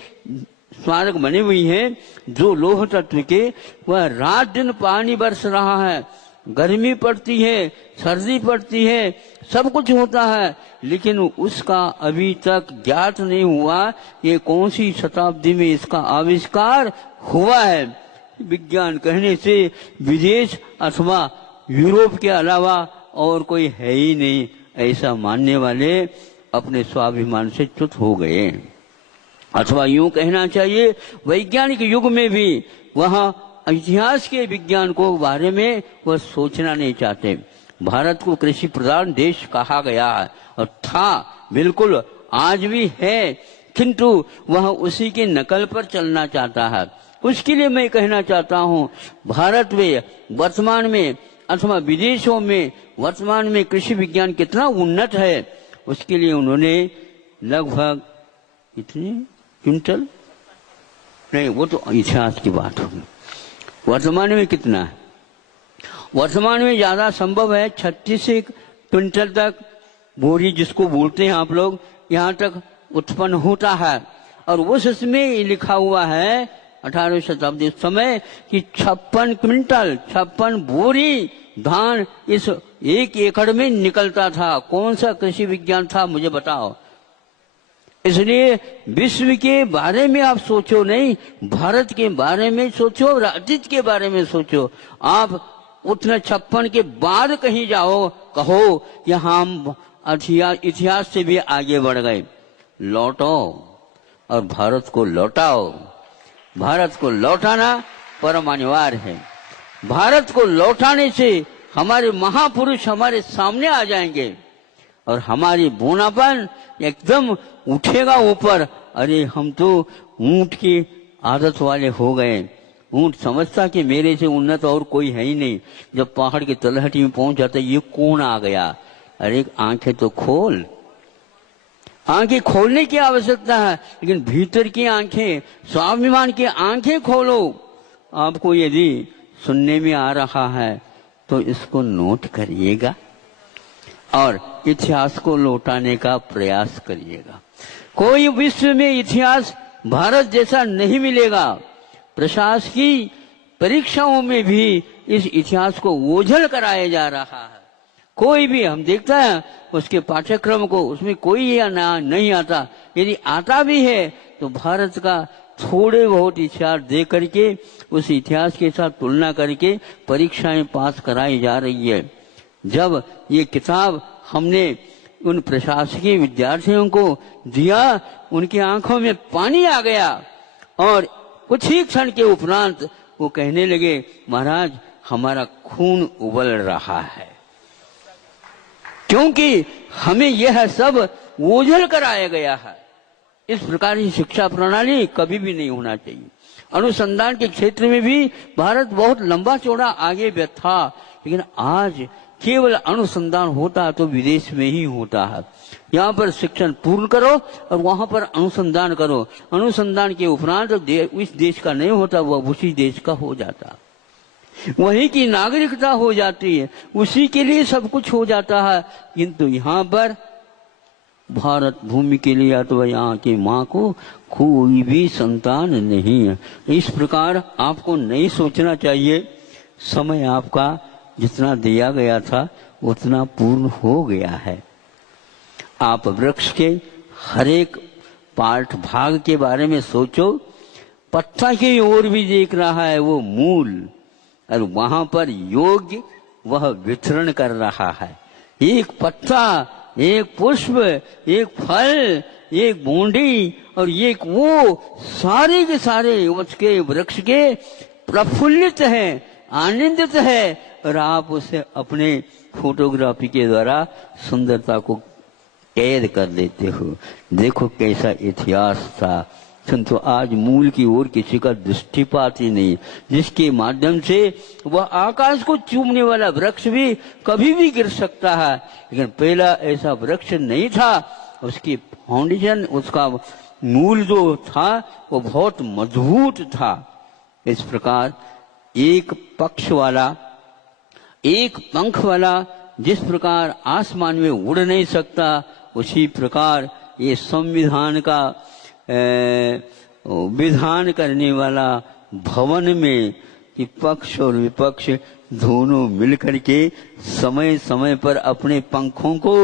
स्मारक बने हुई हैं जो लौह तत्व के, वह रात दिन पानी बरस रहा है, गर्मी पड़ती है, सर्दी पड़ती है, सब कुछ होता है, लेकिन उसका अभी तक ज्ञात नहीं हुआ ये कौन सी शताब्दी में इसका आविष्कार हुआ है। विज्ञान कहने से विदेश अथवा यूरोप के अलावा और कोई है ही नहीं, ऐसा मानने वाले अपने स्वाभिमान से च्युत हो गए। अथवा यूं कहना चाहिए वैज्ञानिक युग में भी वह इतिहास के विज्ञान को बारे में वह सोचना नहीं चाहते। भारत को कृषि प्रधान देश कहा गया है और था, बिल्कुल आज भी है, किंतु वह उसी की नकल पर चलना चाहता है। उसके लिए मैं कहना चाहता हूँ भारत में वर्तमान में अथवा विदेशों में वर्तमान में कृषि विज्ञान कितना उन्नत है, उसके लिए उन्होंने लगभग कितने क्विंटल, नहीं वो तो इतिहास की बात होगी, वर्तमान में कितना है, वर्तमान में ज्यादा संभव है 36 क्विंटल तक बोरी जिसको बोलते हैं आप लोग, यहाँ तक उत्पन्न होता है। और उस इसमें लिखा हुआ है 18वीं शताब्दी समय कि 56 क्विंटल 56 बोरी धान इस 1 एकड़ में निकलता था। कौन सा कृषि विज्ञान था मुझे बताओ। इसलिए विश्व के बारे में आप सोचो नहीं, भारत के बारे में सोचो, अतीत के बारे में सोचो। आप उतना 56 के बाद कहीं जाओ, कहो कि हम इतिहास से भी आगे बढ़ गए। लौटो और भारत को लौटाओ। भारत को लौटाना परम अनिवार्य है। भारत को लौटाने से हमारे महापुरुष हमारे सामने आ जाएंगे और हमारी बोनापन एकदम उठेगा ऊपर। अरे हम तो ऊंट की आदत वाले हो गए। ऊंट समझता कि मेरे से उन्नत और कोई है ही नहीं। जब पहाड़ की तलहटी में पहुंच जाता ये कौन आ गया। अरे आंखें तो खोल। आंखें खोलने की आवश्यकता है, लेकिन भीतर की आंखें, स्वाभिमान की आंखें खोलो। आपको यदि सुनने में आ रहा है तो इसको नोट करिएगा और इतिहास को लौटाने का प्रयास करिएगा। कोई विश्व में इतिहास भारत जैसा नहीं मिलेगा। प्रशासकीय परीक्षाओं में भी इस इतिहास को ओझल कराया जा रहा है। कोई भी हम देखता है उसके पाठ्यक्रम को, उसमें कोई या ना नहीं आता। यदि आता भी है तो भारत का थोड़े बहुत इतिहास दे करके उस इतिहास के साथ तुलना करके परीक्षाएं पास कराई जा रही है। जब ये किताब हमने उन प्रशासकीय विद्यार्थियों को दिया, उनकी आंखों में पानी आ गया और कुछ ही क्षण के उपरांत वो कहने लगे, महाराज हमारा खून उबल रहा है, क्योंकि हमें यह सब ओझल कराया गया है। इस प्रकार की शिक्षा प्रणाली कभी भी नहीं होना चाहिए। अनुसंधान के क्षेत्र में भी भारत बहुत लंबा चौड़ा आगे था, लेकिन आज केवल अनुसंधान होता है तो विदेश में ही होता है। यहाँ पर शिक्षण पूर्ण करो और वहां पर अनुसंधान करो। अनुसंधान के उपरांत इस देश का नहीं होता, वह उसी देश का हो जाता, वहीं की नागरिकता हो जाती है, उसी के लिए सब कुछ हो जाता है। किंतु यहाँ पर भारत भूमि के लिए अथवा यहाँ की माँ को कोई भी संतान नहीं है। इस प्रकार आपको नहीं सोचना चाहिए। समय आपका जितना दिया गया था उतना पूर्ण हो गया है। आप वृक्ष के हर एक पार्ट भाग के बारे में सोचो। पत्ता की ओर भी देख रहा है वो मूल, और वहां पर योग्य वह वितरण कर रहा है। एक पत्ता, एक पुष्प, एक फल, एक बूंदी और एक वो सारे के सारे उसके वृक्ष के प्रफुल्लित है, आनंदित है, और आप उसे अपने फोटोग्राफी के द्वारा सुंदरता को कैद कर देते हो। देखो कैसा इतिहास था, किंतु आज मूल की ओर किसी का दृष्टिपात ही नहीं, जिसके माध्यम से वह आकाश को चूमने वाला वृक्ष भी कभी भी गिर सकता है। लेकिन पहला ऐसा वृक्ष नहीं था। उसकी फाउंडेशन, उसका मूल जो था वो बहुत मजबूत था। इस प्रकार एक पक्ष वाला, एक पंख वाला जिस प्रकार आसमान में उड़ नहीं सकता, उसी प्रकार ये संविधान का विधान करने वाला भवन में कि पक्ष और विपक्ष दोनों मिलकर के समय समय पर अपने पंखों को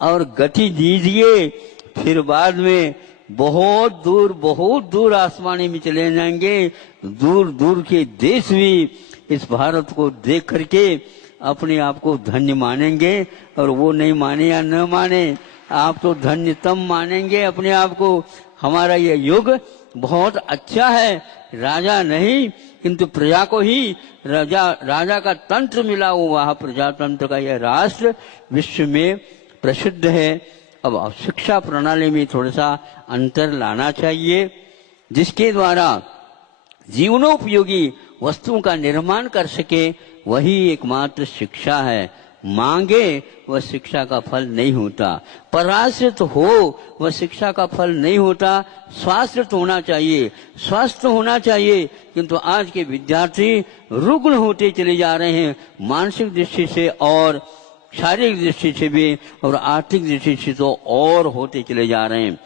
और गति दीजिए, फिर बाद में बहुत दूर आसमानी में चले जाएंगे। दूर दूर के देश भी इस भारत को देख करके अपने आप को धन्य मानेंगे, और वो नहीं माने या न माने, आप तो धन्यतम मानेंगे अपने आप को। हमारा यह युग बहुत अच्छा है। राजा नहीं किंतु प्रजा को ही राजा का तंत्र मिला हुआ है। प्रजातंत्र का यह राष्ट्र विश्व में प्रसिद्ध है। अब शिक्षा प्रणाली में थोड़ा सा अंतर लाना चाहिए, जिसके द्वारा जीवनोपयोगी वस्तुओं का निर्माण कर सके, वही एकमात्र शिक्षा है। मांगे वह शिक्षा का फल नहीं होता, पराश्रित हो वह शिक्षा का फल नहीं होता। स्वास्थ्य होना चाहिए, स्वस्थ होना चाहिए, किंतु आज के विद्यार्थी रुग्ण होते चले जा रहे हैं, मानसिक दृष्टि से और शारीरिक दृष्टि से भी और आर्थिक दृष्टि से तो और होते चले जा रहे हैं।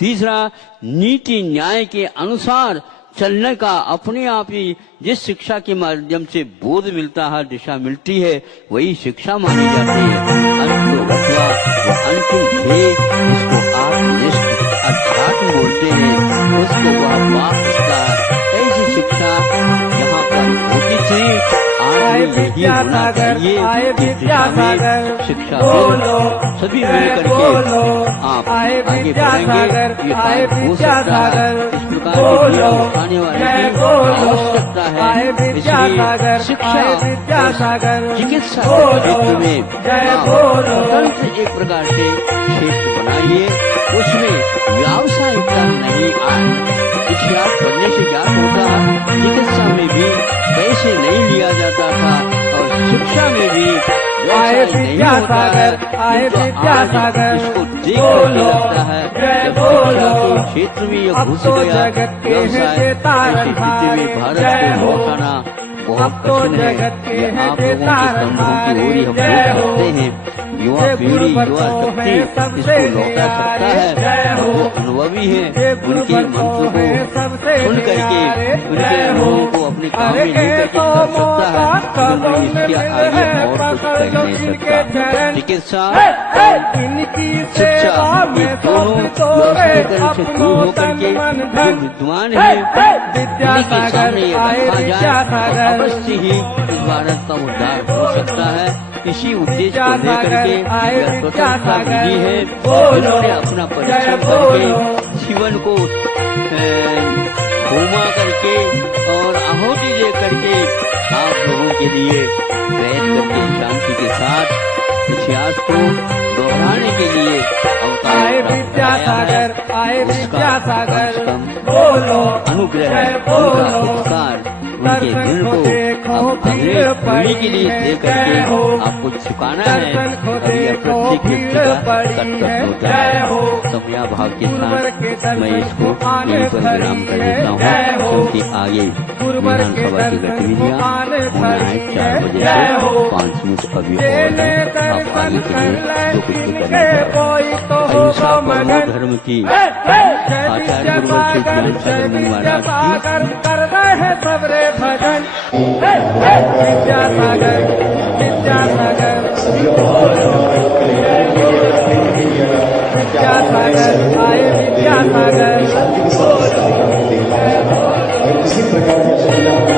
तीसरा, नीति न्याय के अनुसार चलने का अपने आप ही जिस शिक्षा के माध्यम से बोध मिलता है, दिशा मिलती है, वही शिक्षा मानी जाती है। अंतो गत्वा, वो अंतिम ध्येय जिसको आत्मनिष्ठ अध्यात्म बोलते हैं, उसको वह पाप करता है। ऐसी शिक्षा यहाँ पर होती थी। आए विद्यासागर, आए विद्यासागर, शिक्षा बोलो सभी जय मिलकर बोलो, के आप आए आगे विद्यासागर, बढ़ेंगे। ये आए काम हो सकता है। विद्यासागर, इस प्रकार बोलो की आने वाले जय की बोलो, आवश्यकता है। आए विद्यासागर, इसलिए शिक्षा आए विद्यासागर, चिकित्सा बोलो क्षेत्र में जय आप बोलो, स्वतंत्र एक प्रकार से क्षेत्र बनाइए, उसमें व्यावसायिकता नहीं आए। इतिहास पढ़ने से क्या होता है, चिकित्सा में भी पैसे नहीं लिया जाता था और शिक्षा में भी आए विद्यासागर, आए विद्यासागर, इसको देख बोलो लगता है जय जब बोलो, शिक्षा के क्षेत्र में यह अब घुस तो गया जगत के हैं व्यवसाय, सितारे ऐसी स्थिति में भारत जय को हो। लौटाना बहुत अब तो कठिन है। जगत के ये हैं आप लोगों के सितारे संघों की ओर ही हम जय हो। करते हैं। युवा ये पीढ़ी, युवा गुरुवर्गों शक्ति में सबसे इसको लौटा सकता न्यारे है। जय हो। जो अनुभवी है ये उनके गुरुवर्गों मंत्र में को सबसे सुन करके न्यारे उनके जय हो। अनुभव को अपने काम में अरे लेकर के तो कर सकता है, मौका लेकिन इसके कदम आगे में और कुछ पकड़ कह लो नहीं इनके सकता। चरण। चिकित्सा इनकी शिक्षा सेवा ये में दोनों तो व्यवस्थित से दूर अपनों होकर तन के मन जो धन विद्वान है विद्यासागर, आए विद्यासागर, अवश्य ही इस भारत का उद्धार हो सकता है। इसी उद्देश्य को लेकर के विद्यासागर, आए यह स्वतंत्रता विद्यासागर, मिली है। बोलो उन्होंने अपना परिश्रम जय करके बोलो, जीवन को होमा करके और आहुति दे करके आप लोगों के लिए बैठ करके शांति के साथ इतिहास को दोहराने के लिए अवतार आए प्राप्त विद्यासागर, कराया है। आए उसका विद्यासागर, कम से कम बोलो अनुग्रह, जय उनका बोलो, उपकार उनके दर्शन दिल को को देखो अब अगले भीड़ पीढ़ी के लिए पड़ी दे है, करके जय हो। आपको झुकाना है। दर्शन को और यह देखो प्रत्येक व्यक्ति भीड़ का पड़ी कर्तव्य है, होता जय है। हो। समया भाव के गुरुवर के साथ मैं दर्शन इसको को आने यहीं पर विराम कर खड़ी है, देता जय हूँ, हो। क्योंकि आगे गुरुवर के विधानसभा की दर्शन गतिविधियाँ को आने होना है खड़ी 4 है, बजे जय से हो। 5 मिनट अभी और तेने है। आप दर्शन आगे के कर लिए ले जो कुछ भी इनके करना चाहो। कोई तो अहिंसा होगा परमो मगन। धर्म की जय आचार्य गुरुवर श्री विद्यासागर, ज्ञान जय सागर मुनि महाराज की विद्यासागर, कर रहे सबरे भजन। विद्यासागर, विद्यासागर, विद्यासागर, आए विद्यासागर, किसी प्रकार की